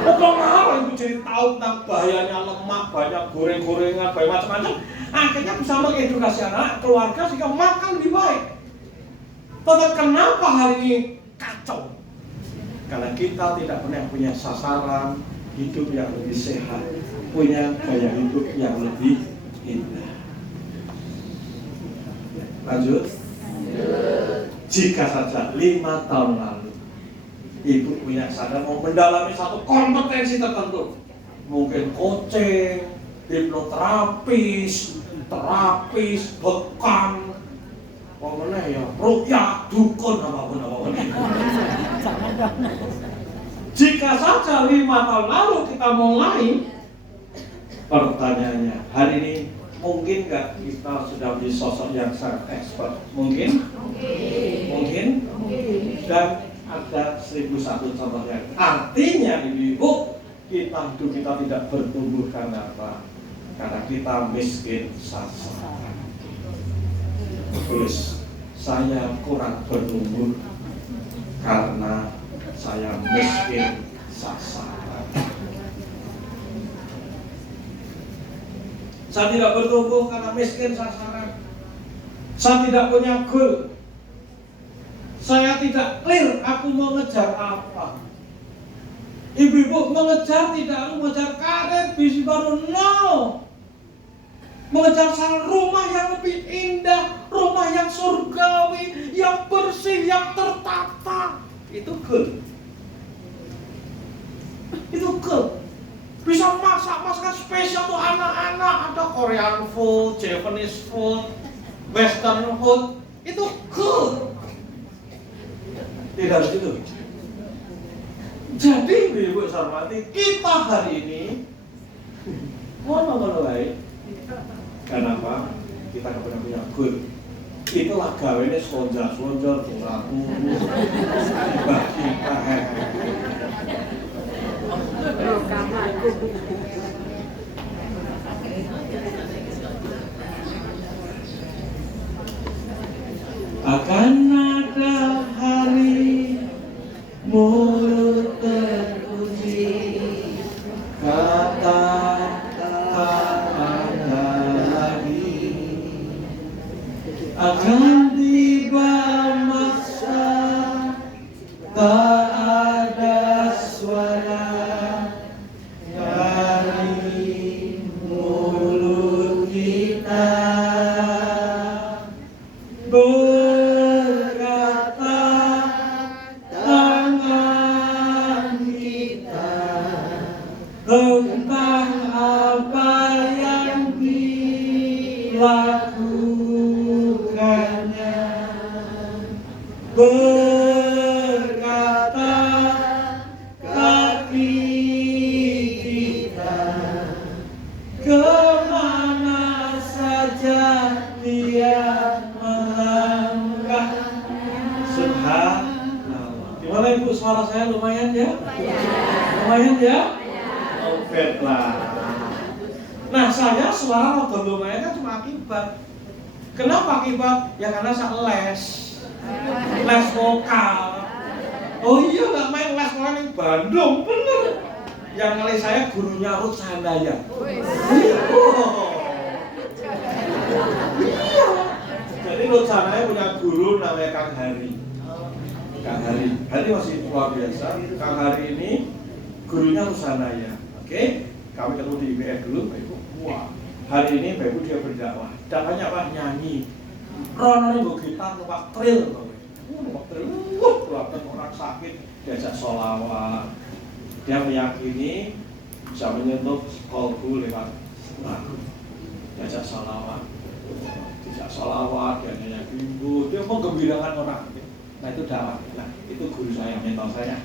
Pengaruh, ibu jadi tahu tentang bahayanya lemak, banyak goreng-gorengan, banyak macam-macam. Akhirnya bisa mengedukasi anak, keluarga sehingga makan lebih baik. Tetapi kenapa hari ini kacau? Karena kita tidak pernah punya sasaran hidup yang lebih sehat, punya gaya hidup yang lebih indah. Lanjut. Jika saja 5 tahun lalu ibu punya sadar mau mendalami satu kompetensi tertentu, mungkin coaching, hipnoterapis, terapis, bekam, ya, rukyah, dukun, apapun. Jika saja 5 tahun lalu kita mulai, pertanyaannya hari ini mungkin nggak kita sudah menjadi sosok yang sangat expert? Mungkin. Dan ada 1001 contohnya. Artinya ibu, hidup kita tidak bertumbuh karena apa? Karena kita miskin sasaran. Tulis, saya kurang bertumbuh karena saya miskin sasaran. Saya tidak bertumbuh karena miskin sasaran. Saya tidak punya goal. Saya tidak clear aku mau ngejar apa. Ibu-ibu mengejar tidak mengejar karir, bisnis baru, no. Mengejar sang rumah yang lebih indah, rumah yang surgawi, yang bersih, yang tertata. Itu goal. Bisa masakan spesial untuk anak-anak. Ada Korean food, Japanese food, Western food. Itu goal. Tidak harus itu. Jadi ibu hormati, kita hari ini ngono baik. Kenapa? Kita nggak pernah punya goal. Itulah gawene slonjor turaku. Akan ada hari mulut terpuji, kata tak ada lagi. Akan tiba masa tak ada suara dari mulut kita. Tentang apa yang dilakukannya, berkata kaki kita, kemana saja dia melangkah. Subhanallah. Gimana ibu, suara saya lumayan ya? Lumayan ya? Nah, saya suara rada lumayan kan cuma akibat. Kenapa akibat? Ya karena saya les vokal. Oh iya, nggak main les vokal di Bandung, bener. Yang kali saya gurunya Ruth Sanaya. Iya. Jadi Ruth Sanaya punya guru namanya Kang Hari. Hari masih luar biasa. Kang Hari ini gurunya Ruth Sanaya. Oke, kami ketemu di IBF dulu, Pak Ibu. Wah, hari ini Pak Ibu dia berdakwah. Dakwahnya apa? Nyanyi. Ronalnya bawa gitar, numpak tril, numpak tril. Keluarkan orang sakit, diajak sholawat. Dia meyakini bisa menyentuh kolbu lewat lagu. Diajak sholawat, dia nyanyi bimbu, dia menggembirakan orang. Nah itu dakwah. Nah itu guru saya, mentor saya.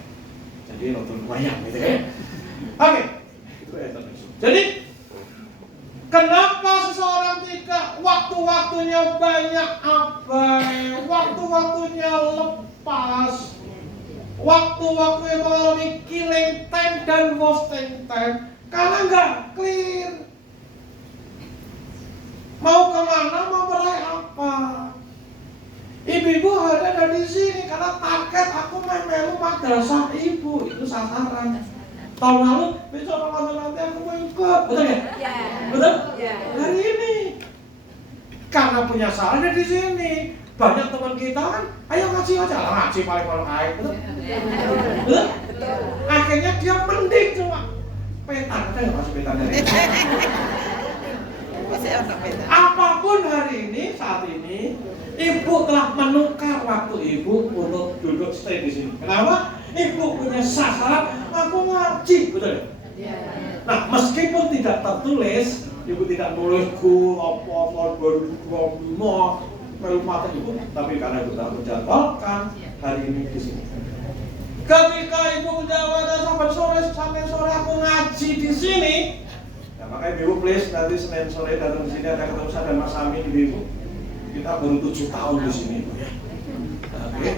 Jadi rotul wayang gitu kan. Oke. Jadi Kenapa seseorang tidak waktu-waktunya banyak abai, waktu-waktunya lepas, waktu-waktunya mengalami killing time dan wasting time? Karena nggak clear. Mau kemana, mau meraih apa? Ibu-ibu ada di sini karena target aku melu madrasah ibu, itu sasaran. Tahun lalu, besok kalau nanti aku mau ikut, betul ya? Betul? Hari ini, karena punya saran ada di sini. Banyak teman kita kan, ayo ngaji aja lah, ngaji paling air, betul? Betul? Akhirnya dia mending cuma petan, ada nggak masuk petan dari ini? Apapun hari ini, saat ini, ibu telah menukar waktu ibu untuk duduk stay di sini. Kenapa? Ibu punya sasaran, aku ngaji, betul ya? Nah, meskipun tidak tertulis, ibu tidak nulisku apa-apa 2025 melumatan ibu, tapi karena ibu telah menjadwalkan hari ini di sini. Ketika ibu Jawa sampai sore aku ngaji di sini, ya makanya ibu please nanti Senin sore datang di sini ada ketemu saya dan Mas Amin ibu. Kita baru 7 tahun di sini ibu ya. Oke.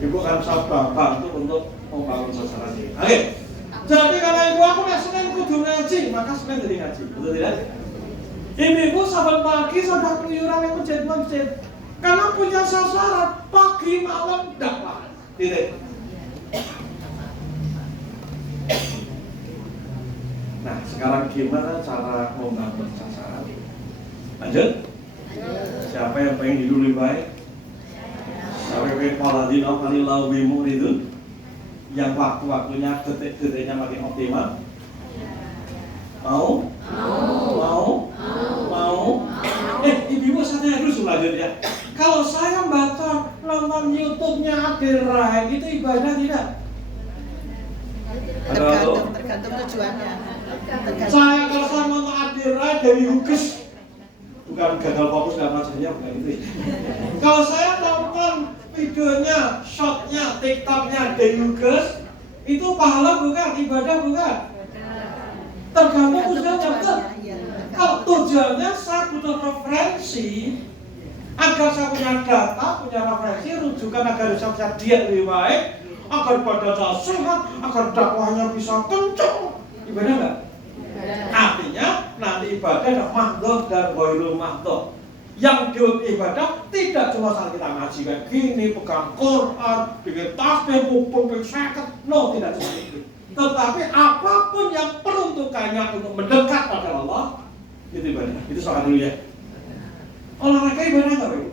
Ibu akan saya bantu untuk membangun sasaran ini. Oke. Jadi karena ibu aku Senin kudu ngaji, maka Senin jadi ngaji. Betul tidak? Ibu saban pagi sudah keluyuran yang masjid. Karena punya sasaran pagi malam dakwah. Titik. Nah, sekarang gimana cara membangun sasaran? Lanjut. Siapa yang pengen hidup lebih baik? Siapa yang pengen waladina qalillahu bimuridun? Yang waktu-waktunya detik-detiknya makin optimal? Mau? Ibu saya dulu selanjutnya. Kalau saya baca nonton YouTube-nya Adil Rai, itu ibadah tidak? Tergantung tujuannya. Kalau saya nonton Adil Rai dari Hugis, bukan gagal fokus dan macamnya, bukan itu. Kalau saya nonton videonya, shotnya, TikToknya dari Hugis, itu pahala bukan, ibadah bukan? Tergantung tujuannya, betul. Kalau tujuannya saya butuh referensi, agar saya punya data, punya referensi, rujukan agar saya bisa diet lebih baik, agar badan saya sehat, agar dakwahnya bisa kencang. Ibadah enggak? Artinya nanti ibadah ada mahdoh dan ghairul mahdoh. Yang ibadah tidak cuma saat kita ngaji kayak gini, pegang Quran, bikin tasbih, pupung, seket, no, tidak cuma itu. Tetapi apapun yang peruntukannya untuk mendekat pada Allah, itu ibadah. Itu soal dulu ya. Olahraga ibadah nggak, Ibu?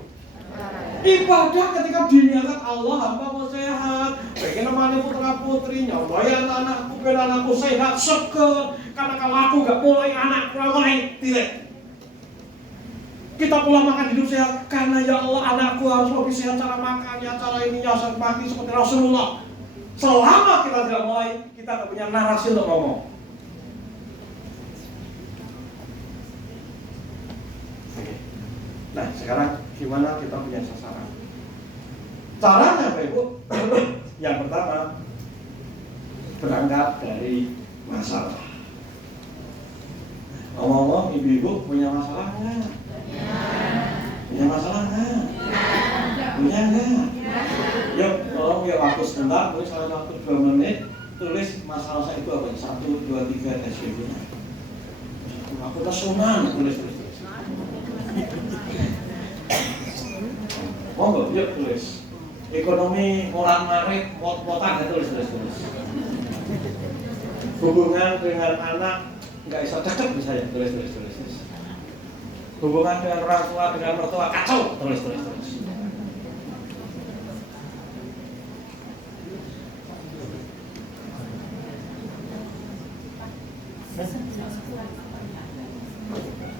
Ibadah ketika diniatkan Allah, hamba mau sehat, pengen nemani putra putrinya, bayar anakku, biar anakku sehat, seger. Karena kalau aku nggak mulai, anakku mulai, tidak. Kita pola makan hidup sehat karena ya Allah anakku harus lebih sehat cara makannya, cara ininya, seperti seperti Rasulullah. Selama kita tidak mulai, kita nggak punya narasi untuk ngomong. Nah, sekarang gimana kita punya sasaran? Caranya Bapak Ibu, yang pertama berangkat dari masalah. Ngomong-ngomong, ibu-ibu punya masalah nggak? Punya masalah nggak? Punya nggak? Yuk, tolong ya waktu sebentar, tulis salah waktu 2 menit, tulis masalah saya itu apa? 1, 2, 3 SPB-nya. Aku tersunan, tulis. Monggo, yuk tulis. Ekonomi orang marit, mot-motan, tulis. Hubungan dengan anak nggak bisa deket misalnya, tulis. Hubungan dengan orang tua, dengan mertua kacau, tulis.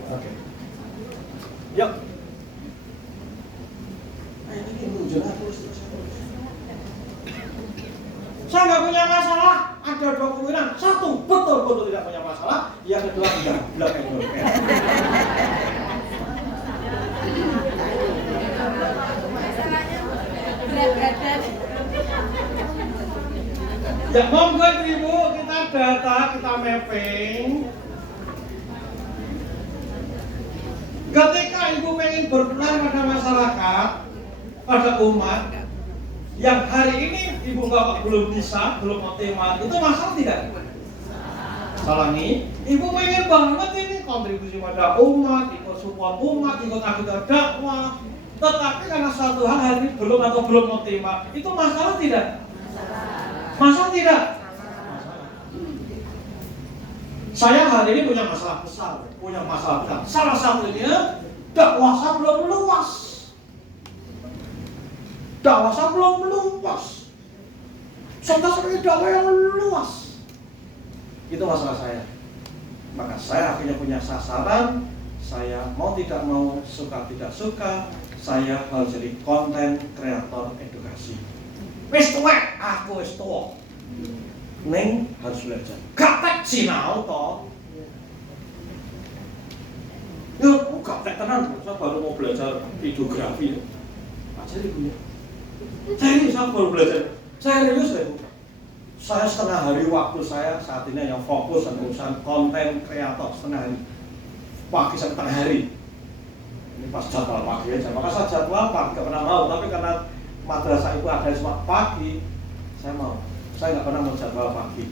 Oke. Yuk. Saya nggak punya masalah, ada 2 kemungkinan. 1, betul-betul tidak punya masalah. Yang kedua, enggak, belakang. Ya monggo Ibu, kita data, kita mapping. Ketika ibu pengen berperan pada masyarakat, pada umat, yang hari ini ibu bapak belum bisa, belum optimal, itu masalah tidak? Salah nih, ibu pengen banget ini kontribusi pada umat, ikut support umat, ikut agenda dakwah. Tetapi karena satu hal hari ini belum atau belum optimal, itu masalah tidak? Masalah tidak? Saya hari ini punya masalah besar, Salah satunya dakwah saya belum luas. Sebenarnya dakwah yang luas. Itu masalah saya. Maka saya akhirnya punya sasaran. Saya mau tidak mau, suka tidak suka, saya harus jadi konten kreator edukasi. Wis tuwek, aku wis tuwa. Neng harus belajar. Gaptek sinau toh. Ya, aku gaptek tenan. Saya baru mau belajar videografi. Ajari punya. Saya baru belajar. Serius ya, Bu. Saya setengah hari waktu saya saat ini yang fokus dengan urusan konten kreator setengah hari. Pagi sampai tengah hari. Ini pas jadwal pagi aja. Maka saya jadwal pagi gak pernah mau, tapi karena madrasah itu ada cuma pagi, saya mau. Saya gak pernah mau jadwal pagi.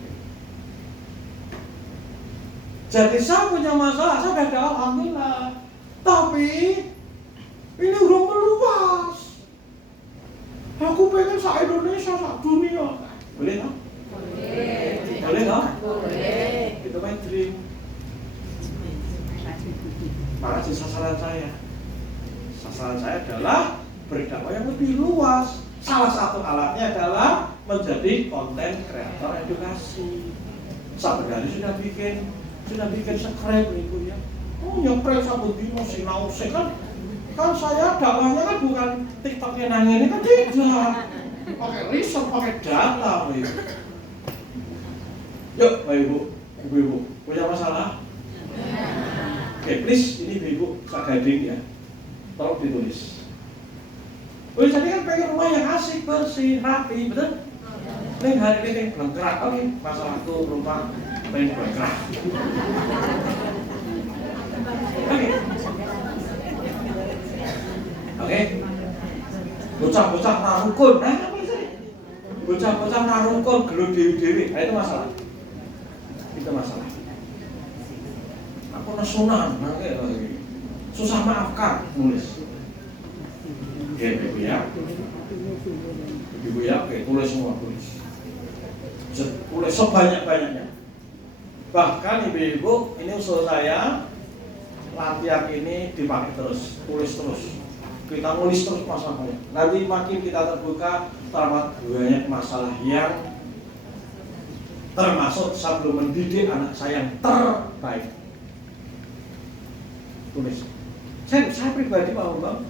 Jadi saya punya masalah, saya ada alhamdulillah. Tapi ini udah meluas. Aku pengen se-Indonesia, se-dunia. Boleh tak? Boleh tak? Boleh. Itu main dream. Maka sasaran saya adalah berdakwah yang lebih luas. Salah satu alatnya adalah menjadi konten kreator edukasi. Sampai hari sudah bikin subscribe ibu ya. Oh nyepre sabun dino sinau kan saya dakwahnya kan bukan TikToknya nangin ini kan tidak. Pakai riset, pakai data ibu. Yuk, ibu punya masalah? Oke, please, ini ibu saya guiding ya. Tolong ditulis. Oh, jadi kan pengen rumah yang asik, bersih, rapi, betul? Ini hari ini belengkerak, oke, masalahku rumah pengen belengkerak. Oke. Bocah-bocah narukun, bocah-bocah narukun gelut dewi-dewi, nah itu masalah. Itu masalah. Aku nesunan, susah maafkan, nulis. Oke, ibu ya. Ibu ya, oke, tulis semua, tulis. Tulis sebanyak-banyaknya. Bahkan ibu-ibu, ini usul saya, latihan ini dipakai terus, tulis terus. Kita nulis terus masalahnya. Nanti makin kita terbuka, terdapat banyak masalah yang termasuk saya belum mendidik anak saya yang terbaik. Tulis. Saya pribadi mau bang,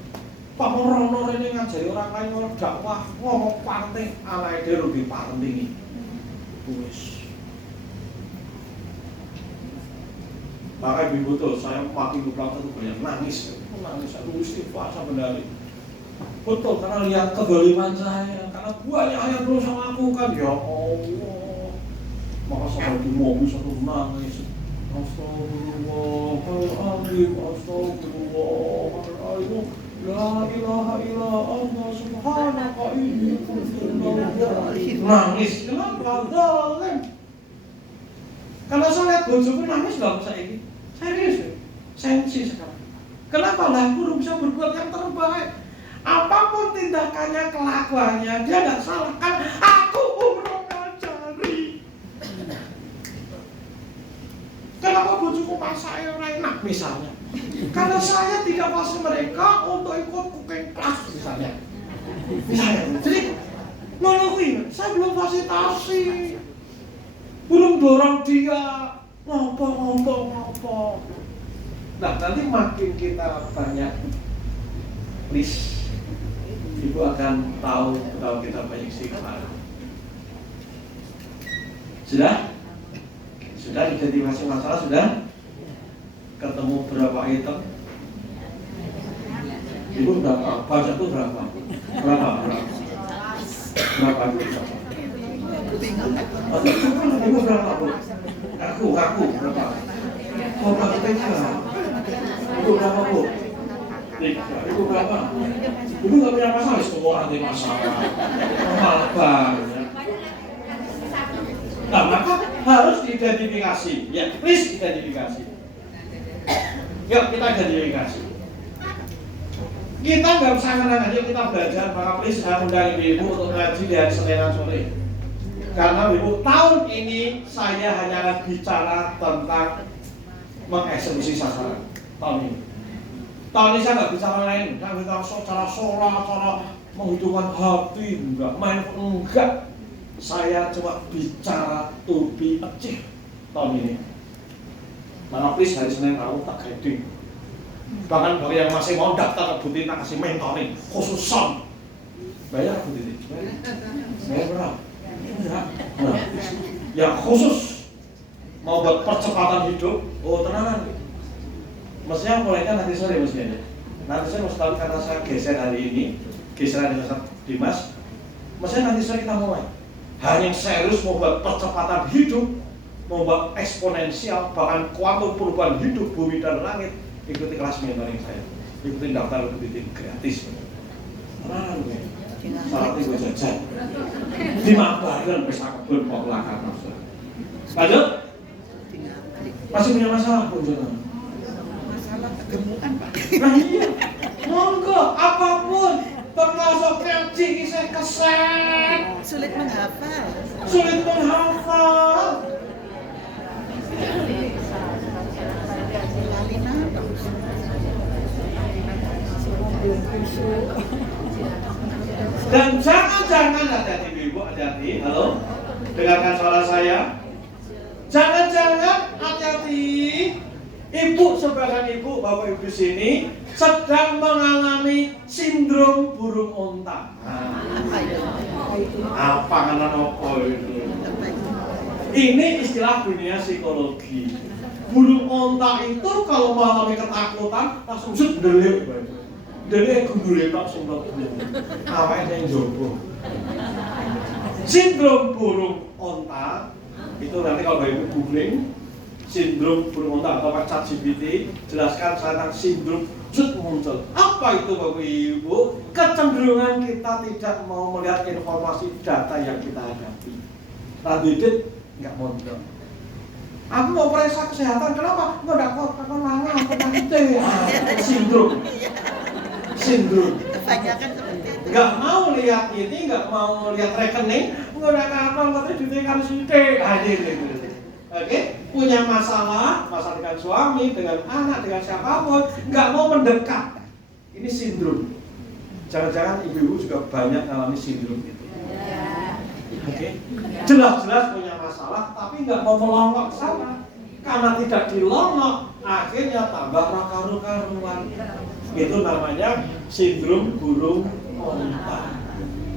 Pak Morono ini ngajari orang lain orang dakwah ngomong penting, anak dia lebih penting. Tulis. Maka ibu betul, saya makin pulang itu banyak nangis, saya istighfar saya benar. Betul, karena lihat kedoliman saya, karena banyak yang belum saya lakukan. Ya Allah, maka saya di mobil satu nangis. Astagfirullahaladzim, astagfirullahaladzim. La ilaha illa Allah subhanaka inni kuntu minadh-dhalimin. Nangis, kenapa? Zalim. Kalau saya lihat bojoku nangis loh saya ini. Serius, sensi sekarang. Kenapa lah guru bisa berbuat yang terbaik? Apapun tindakannya, kelakuannya, dia nggak salah kan? Aku belum ngajari. Kenapa bojoku pasai orang enak misalnya? Karena saya tidak pasti mereka untuk ikut cooking class misalnya. Jadi ngelakuin, saya belum fasilitasi, belum dorong dia ngompong. Nah nanti makin kita banyak list, ibu akan tahu kalau kita banyak istighfar. Sudah identifikasi masalah sudah? Ketemu berapa item? Ibu berapa? Budget itu berapa? Berapa itu? Ibu berapa Bu? Aku berapa? Oh, Ibu berapa, Bu? 3. Ibu berapa? Ibu nggak punya masalah, semua orang punya masalah. Normal banget. Nah, maka harus diidentifikasi. Ya, please identifikasi. Yuk, kita identifikasi. Kita nggak usah kenal aja, kita belajar. Maka please saya undang ibu untuk ngaji di hari Senin sore. Karena ibu tahun ini saya hanya akan bicara tentang mengeksekusi sasaran tahun ini. Tahun ini saya nggak bicara lain, saya bicara cara sholat, cara menghidupkan hati, enggak. Saya cuma bicara to be achieved tahun ini. Maka please hari Senin kamu tak grading. Bahkan bagi yang masih mau daftar ke Butin, tak kasih mentoring khususan. Bayar Butin? Bayar berapa? Nah, yang khusus mau buat percepatan hidup, tenang. Mestinya mulainya nanti sore mestinya. Nanti sore mesti karena saya geser hari ini, geseran dengan Dimas. Mestinya nanti sore kita mulai. Hanya yang serius mau buat percepatan hidup, mau buat eksponensial, bahkan kuantum perubahan hidup bumi dan langit. Ikuti kelas mentoring saya, ikuti daftar Butin gratis. Tenang nih. Saat itu jajan 5 bareng bisa kebun poklakan. Lanjut. Masih punya masalah Bu Jono? Masalah kegemukan Pak. Nah iya, monggo apapun termasuk ngaji saya keset. Sulit menghafal. Sulit menghafal. Lali nafas. Dan jangan hati-hati ibu, hati-hati. Halo, dengarkan suara saya. Jangan hati-hati. Ibu sebagai ibu, bapak ibu sini sedang mengalami sindrom burung onta. Apa itu? Apa karena apa itu? Ini istilah dunia psikologi. Burung onta itu kalau mengalami ketakutan langsung delik. Delik gundule tok sing mlebu. Awake sing jowo. Sindrom burung onta itu nanti kalau ibu googling sindrom burung onta atau ChatGPT jelaskan tentang sindrom muncul. Apa itu Bapak Ibu? Kecenderungan kita tidak mau melihat informasi data yang kita hadapi. Tadi nggak mau bilang. Aku mau periksa kesehatan, kenapa? Nggak kuat, aku nanya, aku nanti. Sindrom. Kebanyakan seperti itu. Nggak mau lihat ini, nggak mau lihat rekening, nggak ada apa-apa, tapi duitnya kan sidik. Oke, punya masalah dengan suami, dengan anak, dengan siapapun, nggak mau mendekat. Ini sindrom. Jangan-jangan ibu-ibu juga banyak mengalami sindrom itu. Oke, jelas-jelas punya masalah, tapi nggak mau melongok ke sana. Karena tidak dilongok, akhirnya tambah karu-karuan. Itu namanya sindrom burung onta.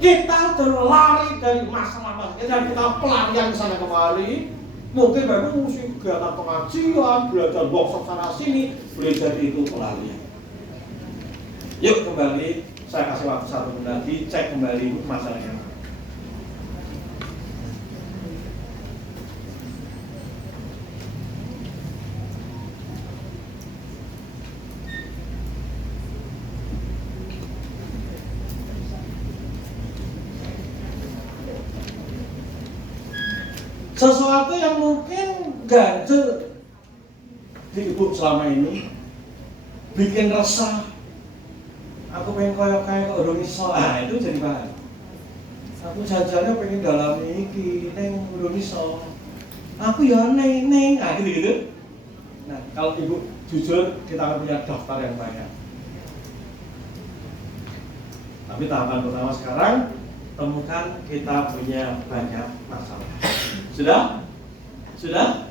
Kita terlari dari masalah-masalah, dan kita pelarian sana kemari. Mungkin memang mesti kegiatan pengajian, belajar workshop sana sini, boleh jadi itu pelarian. Yuk kembali, saya kasih waktu 1 menit lagi, cek kembali masalahnya. Sesuatu yang mungkin ganjel di ibu selama ini, bikin resah. Aku pengen kayak urung iso, itu jadi bahan. Aku jajannya pengen dalami iki, neng urung iso. Aku ya neng, gitu. Nah, kalau ibu jujur, kita akan punya daftar yang banyak. Tapi tahapan pertama sekarang, temukan kita punya banyak masalah. Sudah?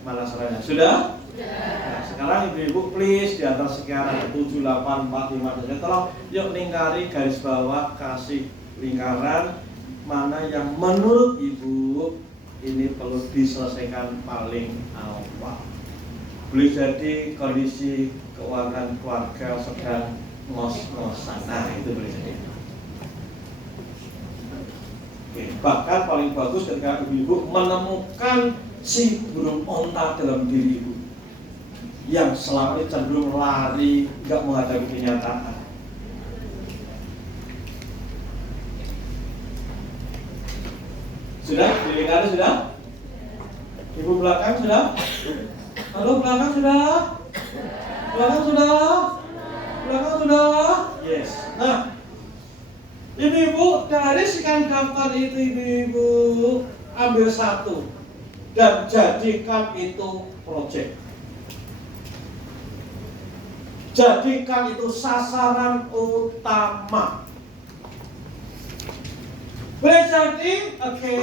Mana suaranya? Sudah? Nah, sekarang ibu-ibu please di atas sekian 7, 8, 4, 5, 6. Tolong yuk lingkari garis bawah, kasih lingkaran mana yang menurut ibu ini perlu diselesaikan paling awal. Boleh jadi kondisi keuangan keluarga sedang ngos-ngosan. Nah, itu boleh jadi. Oke, bahkan paling bagus ketika ibu-ibu menemukan si burung onta dalam diri ibu. yang selama ini cenderung lari, nggak menghadapi kenyataan. Sudah? Kiri kanan sudah? Ibu belakang sudah? Halo belakang sudah? Belakang sudah? Belakang sudah? Yes. Nah, ibu-ibu dari sekian daftar itu ibu-ibu ambil satu dan jadikan itu project. Jadikan itu sasaran utama. Boleh jadi, oke.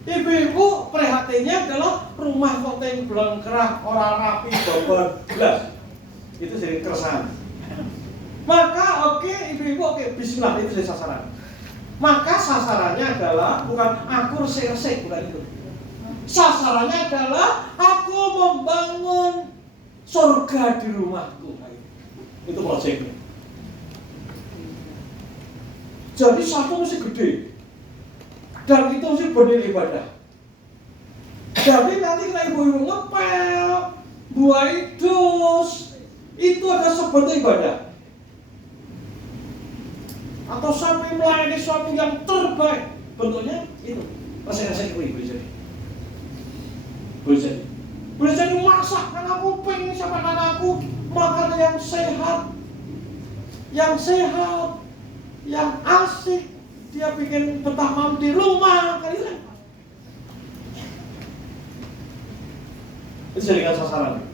Ibu-ibu prihatinnya adalah rumah kok yang belum kerah, orang rapi, bobot belas. Itu jadi keresahan. Maka oke, ibu-ibu oke, bismillah itu jadi sasaran. Maka sasarannya adalah bukan aku resik-resik, bukan itu. Sasarannya adalah aku membangun surga di rumahku. Itu proyeknya. Jadi satu mesti gede. Dan itu mesti benar ibadah. Jadi nanti kalau ibu-ibu ngepel, buai dus, itu ada sebuah ibadah. Atau sampai melayani suami yang terbaik, bentuknya itu. Rasanya ibu jadi. Boleh jadi masak, anakku pengen sama anakku makan yang sehat, yang asik. Dia bikin betah malam di rumah, kali kan? Itu jadikan sasaran.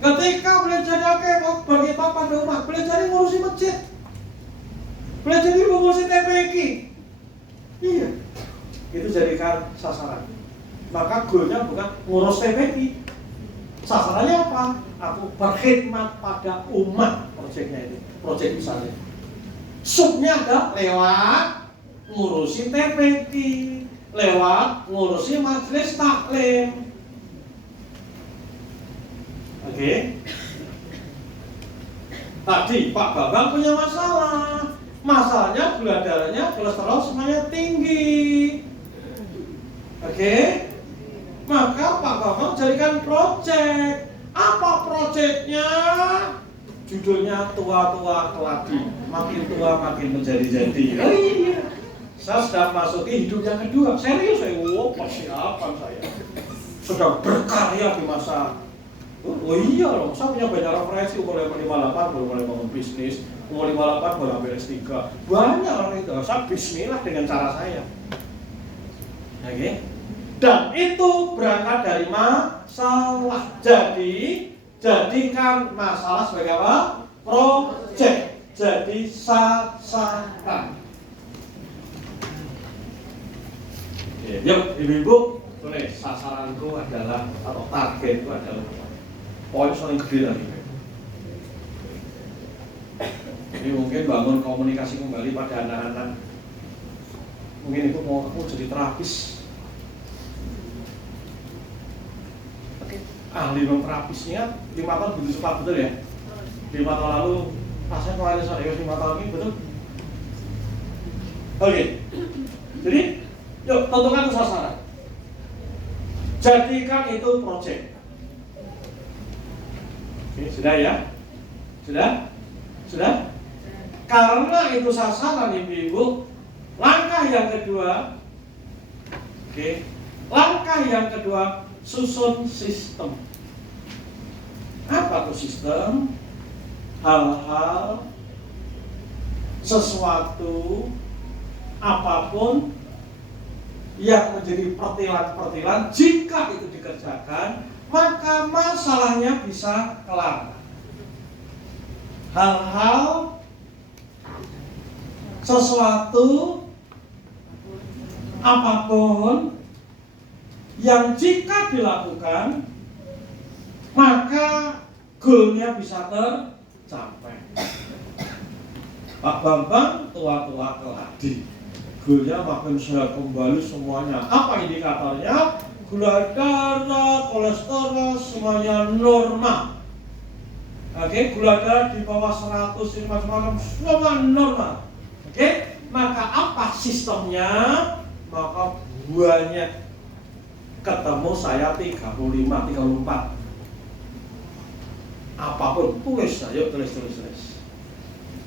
Ketika boleh jadi oke, bagi papa di rumah, boleh jadi ngurusi masjid, boleh jadi ngurusi TPQ. Iya, itu jadikan sasaran. Maka goalnya bukan ngurus TPQ. Sasarannya apa? Aku berkhidmat pada umat. Proyeknya itu, proyek misalnya. Subnya ada lewat ngurusi TPQ, lewat ngurusi majelis taklim. Oke. Tadi Pak Bambang punya masalah. Masalahnya gula darahnya, kolesterol semuanya tinggi. Oke. Maka Pak Bambang jadikan proyek. Apa proyeknya? Judulnya tua-tua keladi. Makin tua makin menjadi-jadi. Oh iya. Saya sudah masuki hidup yang kedua. Serius saya, persiapan saya. Sudah berkarya di masa. Oh iya loh, saya punya banyak referensi. Umur 58 baru mulai bangun bisnis. Umur 58 baru ambil S3. Banyak orang itu. Saya bismillah dengan cara saya. Oke. Dan itu berangkat dari masalah. Jadi jadikan masalah sebagai apa? Project. Jadi sasaran. Yuk, ibu-ibu, tulis sasaranku adalah atau targetku adalah poin paling gede lagi. Ini mungkin bangun komunikasi kembali pada anak-anak. Mungkin itu mau aku jadi terapis. Ahli terapisnya 5 tahun butuh cepat, betul ya? 5 tahun lalu rasanya kemarin saya 5 tahun ini, betul? Oke. Jadi yuk tentukan sasaran. Jadikan itu project. Oke, sudah ya? Sudah? Karena itu sasaran ibu-ibu, langkah yang kedua, langkah yang kedua susun sistem. Apa tuh sistem? Hal-hal, sesuatu, apapun yang menjadi pertilan-pertilan, jika itu dikerjakan, maka masalahnya bisa kelar. Hal-hal, sesuatu, apapun yang jika dilakukan, maka goalnya bisa tercapai. Pak Bambang tua-tua keladi, goalnya makin sehat kembali semuanya. Apa indikatornya? Gula darah, kolesterol semuanya normal. Oke, gula darah di bawah 100 macam-macam semua normal. Oke, maka apa sistemnya? Maka banyak ketemu saya 35, 34. Apapun, tulis, ayo tulis.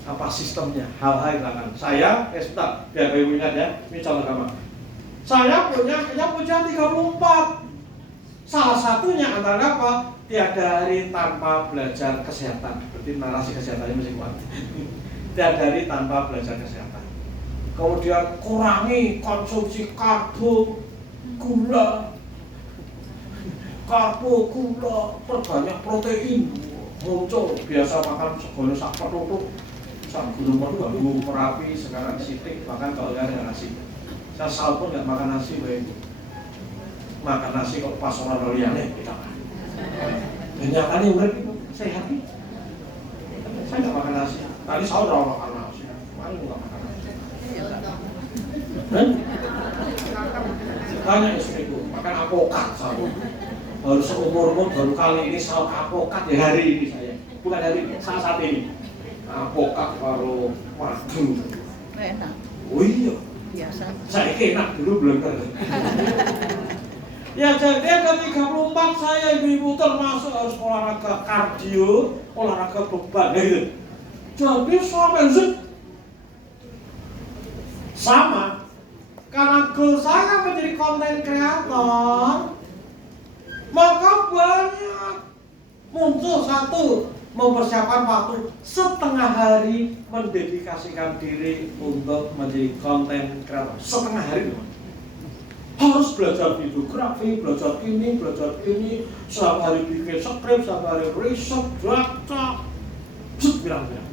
Apa sistemnya, hal-hal yang akan saya, sebentar, biar ibu ingat ya, ini contoh gambar. Saya punya 34. Salah satunya antara apa? Tiada hari tanpa belajar kesehatan. Berarti narasi kesehatannya mesti kuat. Tiada hari tanpa belajar kesehatan. Kemudian kurangi konsumsi karbo, gula, perbanyak protein. Muncul biasa makan segala sak petutuk, sak gulung ganggu Merapi, sekarang sitik, bahkan kalau ada nasi. Saya sahur pun nggak makan nasi, baik. Makan nasi kok pas orang liane kita. Dan nyatanya urip itu sehat. Saya nggak makan nasi. Tadi sahur orang makan nasi. Kemarin nggak makan nasi. Banyak istriku makan apokat sahur. Baru seumur baru kali ini sahur apokat ya hari ini saya. Bukan hari ini, saat ini. Apokat baru madu. Enak. Oh iya. Biasa. Saya enak dulu belum kerja. Ya jadi ada 34 saya ibu-ibu termasuk harus olahraga kardio, olahraga beban gitu. Jadi sama karena goal saya menjadi konten kreator, maka banyak muncul satu mempersiapkan waktu setengah hari mendedikasikan diri untuk menjadi konten kreator setengah hari. Harus belajar videografi, belajar ini, setiap hari bikin skrip, setiap hari riset, data, bilang-bilang.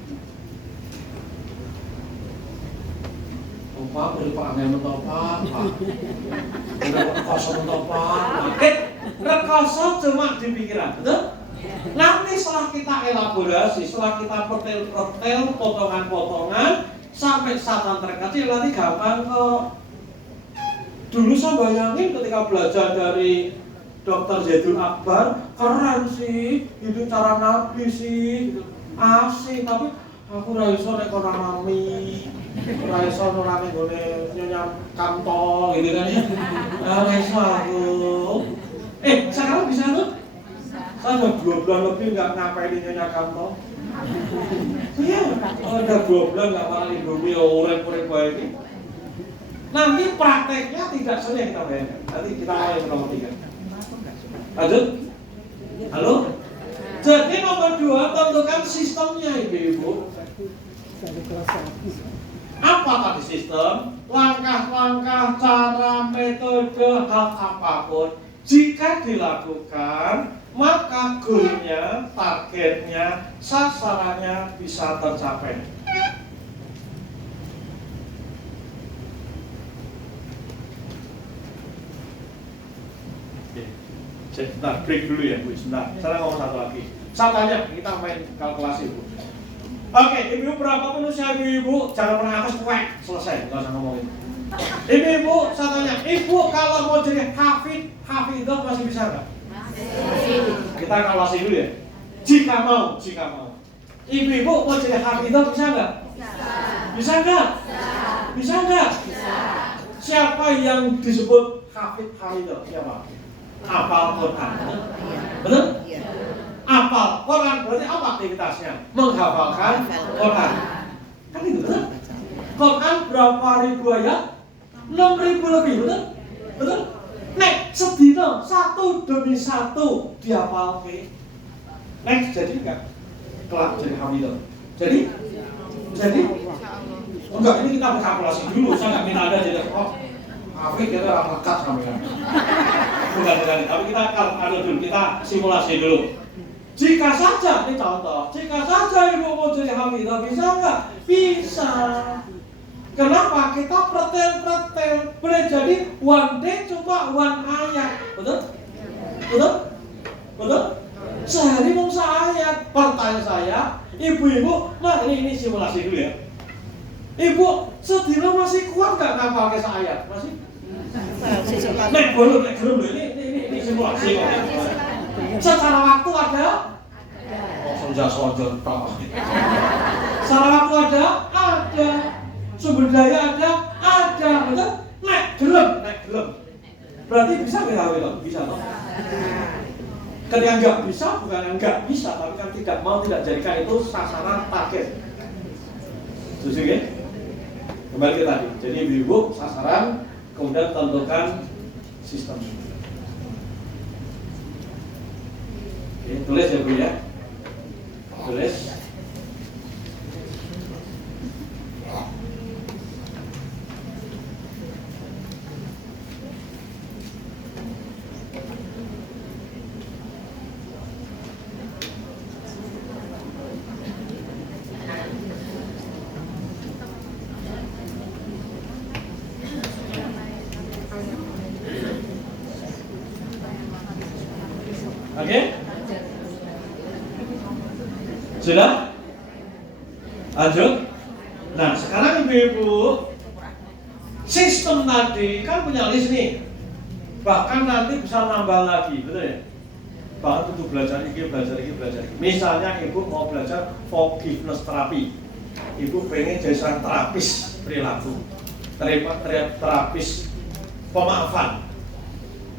Pak, beri Pak Angel mentok Pak. Rekoso mentok Pak. Rekoso cuma di pikiran, betul? Nanti setelah kita elaborasi, setelah kita petel-petel, potongan-potongan, sampai saat terkecil nanti gampang kok. Dulu saya bayangin ketika belajar dari Dr. Zaidul Akbar, keren sih, itu cara nabi sih, asik, tapi aku raiso nek ora mami, raiso ora nek gone nyonya kantong gitu kan ya. Raiso aku. Sekarang bisa tuh? Saya udah 2 bulan lebih nggak ngapain di nyonya kantong. Iya, udah 2 bulan nggak makan Indomie, urip-urip baik ini. Nanti prakteknya tidak sering kita bayangkan. Nanti kita mulai nomor 3. Lanjut. Halo? Jadi nomor 2, tentukan sistemnya ibu-ibu. Apa tadi sistem? Langkah-langkah, cara, metode, hal apapun. Jika dilakukan, maka goalnya, targetnya, sasarannya bisa tercapai. Sebentar, break dulu ya Bu, sebentar. Saya ngomong satu lagi. Saya tanya, kita main kalkulasi Bu. Oke, ibu berapapun usia ibu, jangan pernah atas kuek. Selesai, nggak usah ngomongin. Ibu, saya tanya, ibu kalau mau jadi hafidah masih bisa nggak? Masih. Kita kalkulasi dulu ya. Jika mau. Ibu mau jadi hafidah bisa nggak? Bisa nggak? Bisa nggak? Siapa yang disebut hafidah? Siapa? Hafal Quran, betul? Hafal Quran berarti apa aktivitasnya? Menghafalkan Quran. Kan itu betul? Quran berapa ribu ayat? 6.000 lebih, betul? Betul? Nek sedina 1 demi 1 dihafalke. Nek jadi enggak? Kelak jadi hafidah. Jadi? Enggak, ini kita berkalkulasi dulu. Saya enggak minta Anda jadi Afrik kita orang lekat kami kan. Bukan, tapi kita dulu, kita simulasi dulu. Jika saja, ini contoh, jika saja ibu mau jadi hafidah, bisa nggak? Bisa. Kenapa? Kita pretel, boleh jadi one day cuma 1 ayat, betul? Sehari mau ayat. Pertanyaan saya, ibu-ibu, nah ini simulasi dulu ya. Ibu, sedina masih kuat nggak ngapal ke ayat? Masih? Nek belum ini simulasi. Secara waktu ada? Sonja tak. Secara waktu ada? Ada. Sumber daya ada? Ada. Betul? Nek gelem. Berarti bisa nggak KW toh? Bisa toh? Ketika nggak bisa, bukan nggak bisa, tapi kan tidak mau, tidak jadikan itu sasaran target. Setuju ya? Kembali ke tadi. Jadi ibu sasaran, kemudian tentukan sistem. Oke, tulis ya Bu ya. Tulis. Oke? Sudah? Lanjut? Nah, sekarang ibu-ibu, sistem tadi kan punya list nih. Bahkan nanti bisa nambah lagi, betul ya? Bahkan untuk belajar ini, belajar ini, belajar ini. Misalnya ibu mau belajar forgiveness terapi. Ibu pengen jadi seorang terapis perilaku, terapis pemaafan.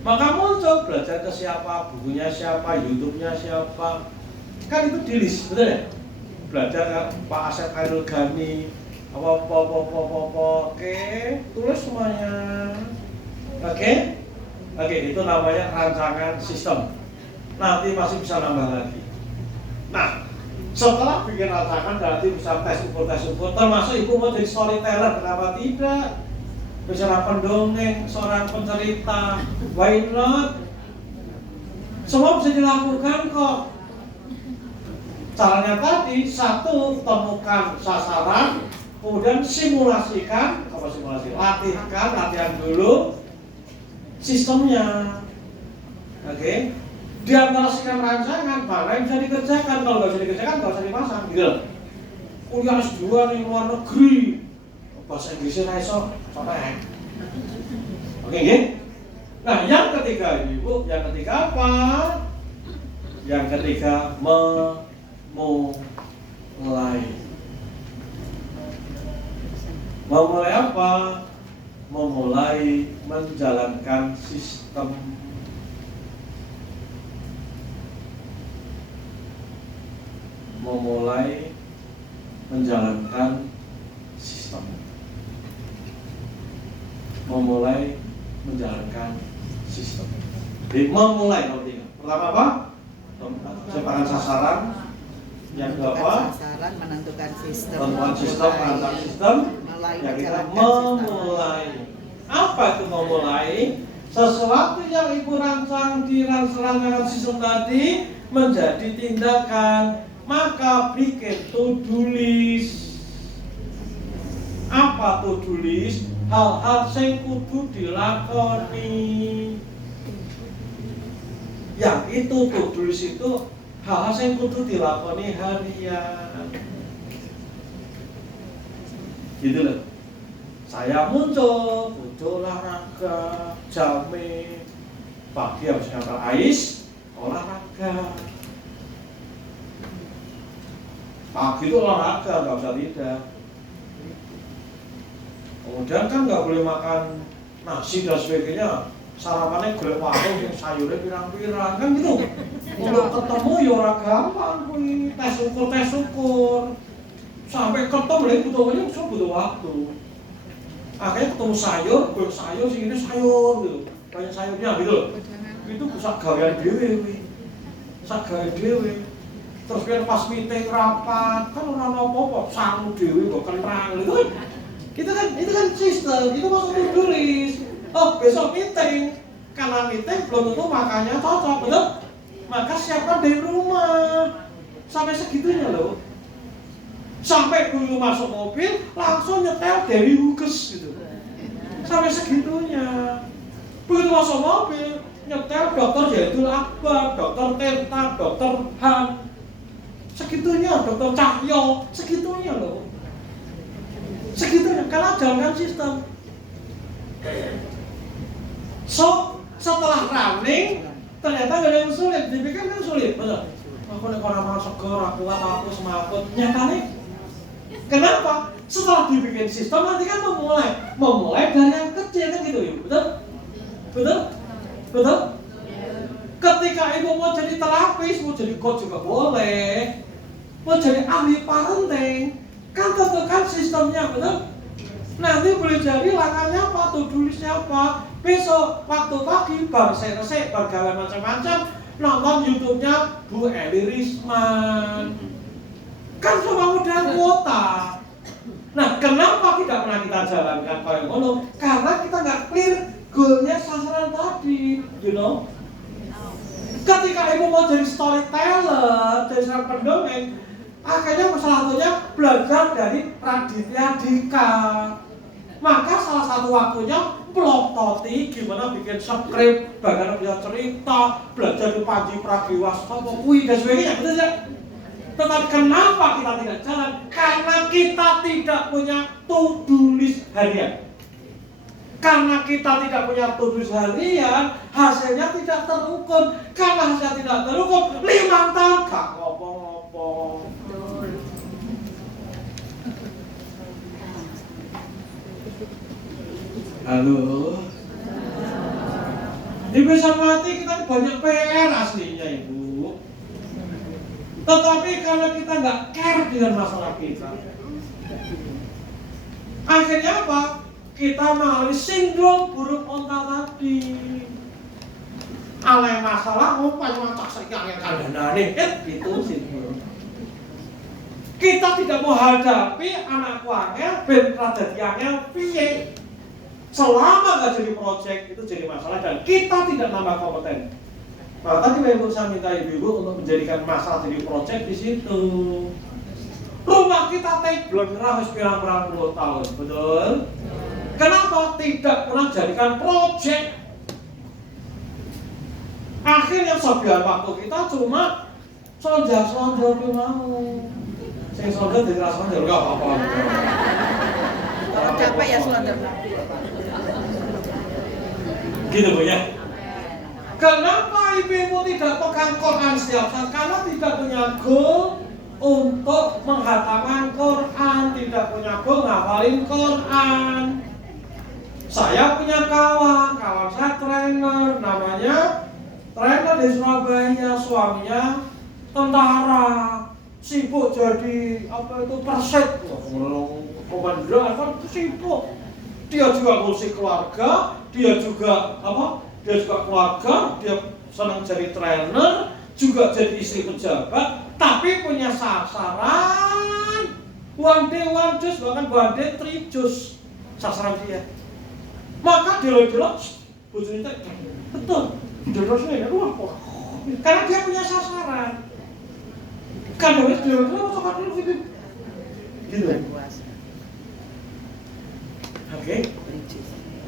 Maka muncul belajar ke siapa, bukunya siapa, YouTube-nya siapa. Kan itu di list, betul ya? Belajar kan Pak Asep Khairul Ghani, oke, tulis semuanya. Oke, itu namanya rancangan sistem. Nanti masih bisa nambah lagi. Nah, setelah bikin rancangan nanti bisa tes ukur, termasuk ibu mau jadi storyteller, kenapa tidak? Bicara pendongeng, seorang pencerita, why not? Semua bisa dilakukan kok. Caranya tadi, satu, temukan sasaran, kemudian simulasikan, latihan dulu sistemnya. Oke? Di antara sekian rancangan, mana yang bisa dikerjakan? Kalau nggak bisa dikerjakan, nggak usah dipasang, gitu. Kuliah S2 nih luar negeri, bahasa Inggrisnya iso, contohnya. Oke, ya? Nah, yang ketiga ibu, yang ketiga apa? Yang ketiga memulai. Memulai apa? Memulai menjalankan sistem. Memulai menjalankan sistem. Memulai menjalankan sistem. Jadi memulai penting. Pertama apa? Sepakat sasaran. Yang kedua apa? Sasaran, menentukan sistem. Tentukan sistem, merancang sistem. Yang kita memulai. Apa itu memulai? Sesuatu yang ibu rancang di rancangan sistem tadi menjadi tindakan. Maka bikin to-do list. Apa to-do list? Hal-hal yang kudu dilakoni. Yang itu to-do list itu hal-hal yang kudu dilakoni harian. Gitu loh. Saya muncul olahraga, jamin, pagi harus ngantar Ais, olahraga. Pagi itu olahraga, nggak usah tidak. Kemudian kan nggak boleh makan nasi dan sebagainya. Sarapannya golek warung yang sayurnya pirang-pirang kan gitu. Kalau ketemu ya ora gampang kuwi, tes ukur. Sampai ketemu lagi butuh waktu. Akhirnya ketemu sayur, golek sayur sing ini sayur gitu. Banyak sayurnya gitu. Itu bisa gawean dhewe kuwi. Sak gawe dhewe. Terus pas meeting rapat kan ora ono apa-apa, sangu dhewe kok kenrang gitu. Itu kan sistem, itu masuk to-do list. Oh, besok meeting. Karena meeting belum tentu makannya cocok, betul? Maka siapkan dari rumah. Sampai segitunya loh. Sampai dulu masuk mobil, langsung nyetel dari Huges gitu. Sampai segitunya. Begitu masuk mobil, nyetel Dr. Zaidul Akbar, Dr. Tenta, Dr. Han. Segitunya, Dr. Cahyo, segitunya loh. Segitunya, karena jalankan sistem. So, setelah running, ternyata gak ada yang sulit. Dipikir kan sulit, betul? Aku nek ora mau seger, aku kuat, aku semangat. Nyatanya, kenapa? Setelah dibikin sistem, nanti kan memulai dari yang kecil kan gitu ya, betul? Betul? support juga boleh. Mau jadi ahli parenting, kan tentukan sistemnya, betul? Nanti boleh jadi langkahnya apa, tulisnya apa. Besok waktu pagi bar resek-resek, bar gawe macam-macam, nonton YouTube-nya Bu Eli Risman. Kan cuma modal kuota. Nah, kenapa tidak pernah kita jalankan kayak ngono? Karena kita nggak clear goalnya sasaran tadi, you know. Ketika ibu mau jadi storyteller, jadi seorang pendongeng, akhirnya salah satunya belajar dari Raditya Dika. Maka salah satu waktunya blog Toti, gimana bikin skrip, bagaimana bisa cerita, belajar di Panji Pragiwaksono, dan sebagainya, betul ya? Tetapi kenapa kita tidak jalan? Karena kita tidak punya to-do list harian. Karena kita tidak punya to-do list harian, hasilnya tidak terukur. Karena hasilnya tidak terukur, 5 tahun gak ngopo-ngopo. Halo. Ibu Sarmati, kita banyak PR aslinya Ibu. Tetapi kalau kita nggak care dengan masalah kita, akhirnya apa? Kita mengalami sindrom buruk onta tadi. Alay masalah, umpan macak sekali yang kandang itu sindrom. Kita tidak mau hadapi anak kuangnya, ben radatiannya piye. Selama nggak jadi project itu jadi masalah dan kita tidak nambah kompeten. Nah, tadi Ibu saya minta Ibu untuk menjadikan masalah jadi project di situ. Rumah kita belum harus pirang-pirang puluh tahun, betul? Kenapa tidak pernah jadikan project? Akhirnya sebiar waktu kita cuma selonjor ke mau. Saya selonjor jadi rasanya nggak apa-apa. Kalau capek ya selonjor. Gitu Bu ya. Kenapa ibu tidak pegang Quran setiap saat? Karena tidak punya goal untuk menghatamkan Quran, tidak punya goal ngapalin Quran. Saya punya kawan saya trainer, namanya trainer di Surabaya, suaminya tentara, sibuk jadi perset, komando kan sibuk. Dia juga ngurusi keluarga, dia juga keluarga, dia senang jadi trainer, juga jadi istri pejabat, tapi punya sasaran one day, bahkan one day 3 juz sasaran dia. Maka delok-delok bojone betul, delok-delok wah, karena dia punya sasaran. Kan harus delok-delok dulu gitu. Oke.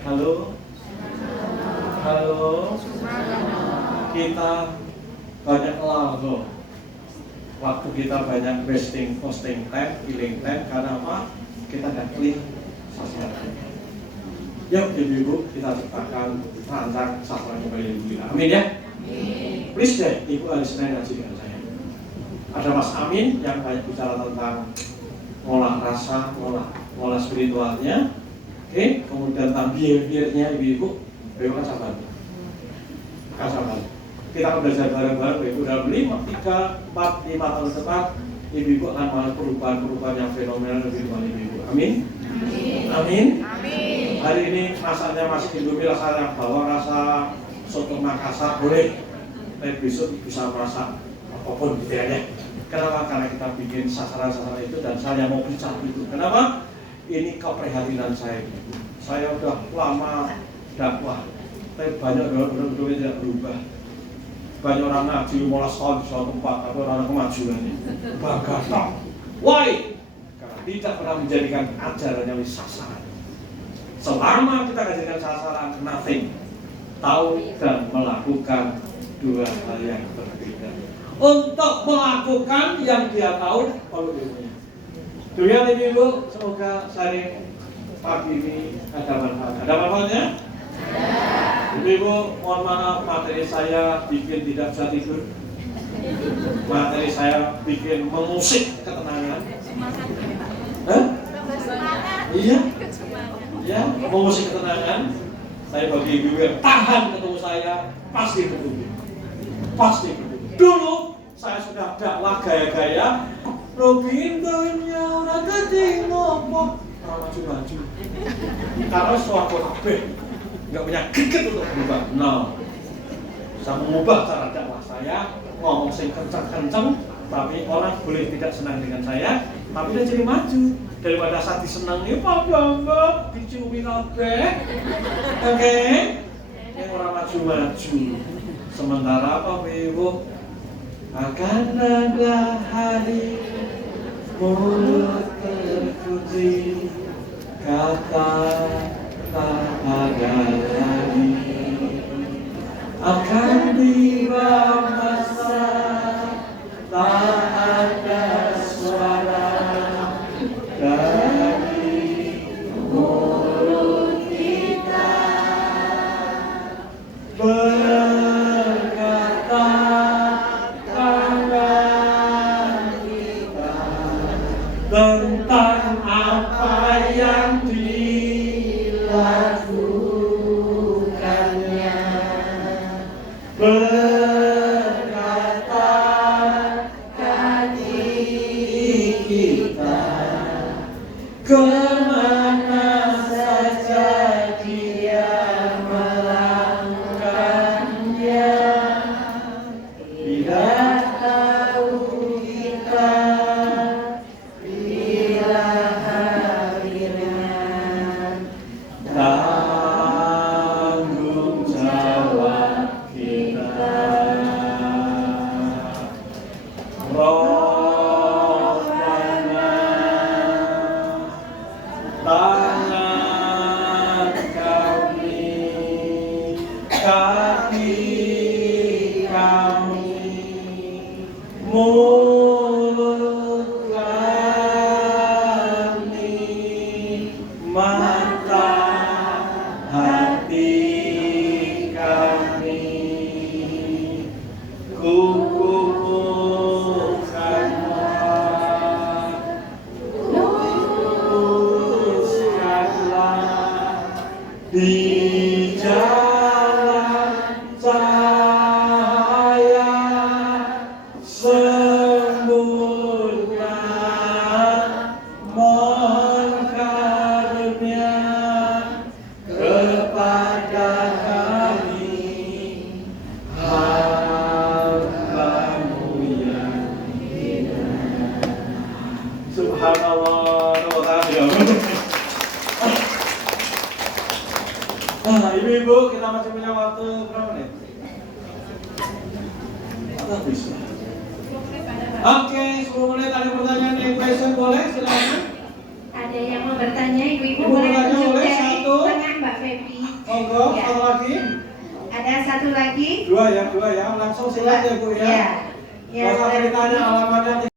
Halo. Kita banyak lalu. Waktu kita banyak posting time, killing time. Karena apa? Kita nggak clear sasaran. Yuk ibu-ibu kita ciptakan rancang sasaran kembali Ibu. Amin ya. Please deh, Ibu harus ngaji dengan saya. Ada Mas Amin yang banyak bicara tentang ngolah rasa, ngolah spiritualnya. Oke, kemudian tentang behavior-nya ibu-ibu, kan sabar. Kita akan belajar bareng-bareng ibu dalam 3, 4, 5 tahun depan, ibu-ibu akan mengalami perubahan-perubahan yang fenomenal di kehidupan ibu-ibu. Amin. Amin. Hari ini masaknya masih Indomie rasa bawang, rasa soto Makassar boleh, tapi besok bisa masak apapun gitu ya. Kenapa? Karena kita bikin sasaran-sasaran itu dan saya mau bicara itu. Kenapa? Ini keprihatinan saya. Saya udah lama dakwah, tapi banyak orang tidak berubah. Banyak orang ngaji 15 tahun di suatu tempat, tapi orang kemajuan ini bagaimana? Why? Karena tidak pernah menjadikan ajaran yang sasaran. Selama kita jadikan sasaran, nothing. Tahu dan melakukan dua hal yang berbeda. Untuk melakukan yang dia tahu perlu ilmunya. Demikian ibu, semoga sharing pagi ini ada manfaat. Ada manfaatnya? Ibu, mohon maaf materi saya bikin tidak bisa tidur. Materi saya bikin mengusik ketenangan. Hah? Iya? Ya, mengusik ketenangan. Saya bagi ibu yang tahan ketemu saya pasti bertumbuh. Pasti bertumbuh. Dulu saya sudah dakwah gaya-gaya, Robintonya orang gede ngomong, maju-maju. Karena suatu kabeh nggak punya greget untuk berubah. No, saya mengubah cara dakwah saya, ngomong sing kencang-kencang, tapi orang boleh tidak senang dengan saya, tapi dia jadi maju. Daripada saya disenangi, Pak Bamba, diciumi kabeh, oke? Yang orang maju-maju. Sementara Pak Ibu akan ada hari mulut terpuji, kata tak ada lagi. Akan tiba masa tak ada suara dari mulut kita berkata tangan kita tentang apa yang dilakukannya, berkata hati kita kemana saja dia melakukannya. Tidak tahu kita bila akhirnya tanggung jawab kita. Robbana tangan kami, kaki kami, mulut kami, mata hati kami, kukuhkanlah, luruskanlah di jalan cahaya, sembuhkan, mohon karunia kepada kami, hamba-Mu yang hina. Subhanallah, terima kasih. Nah, ibu-ibu, kita masih punya waktu berapa menit? Atau bisa? Oke, 10 menit. Ada pertanyaan yang question, boleh? Silakan. Ada yang mau bertanya, ibu-ibu Ibu boleh bertanya, tunjuk boleh? dari Satu. tengah Mbak Feby. Monggo, Ya. satu lagi. Ada satu lagi. Dua ya. Langsung silakan ya Bu ya. Ya. Ya, Gak usah boleh. ceritanya alamatnya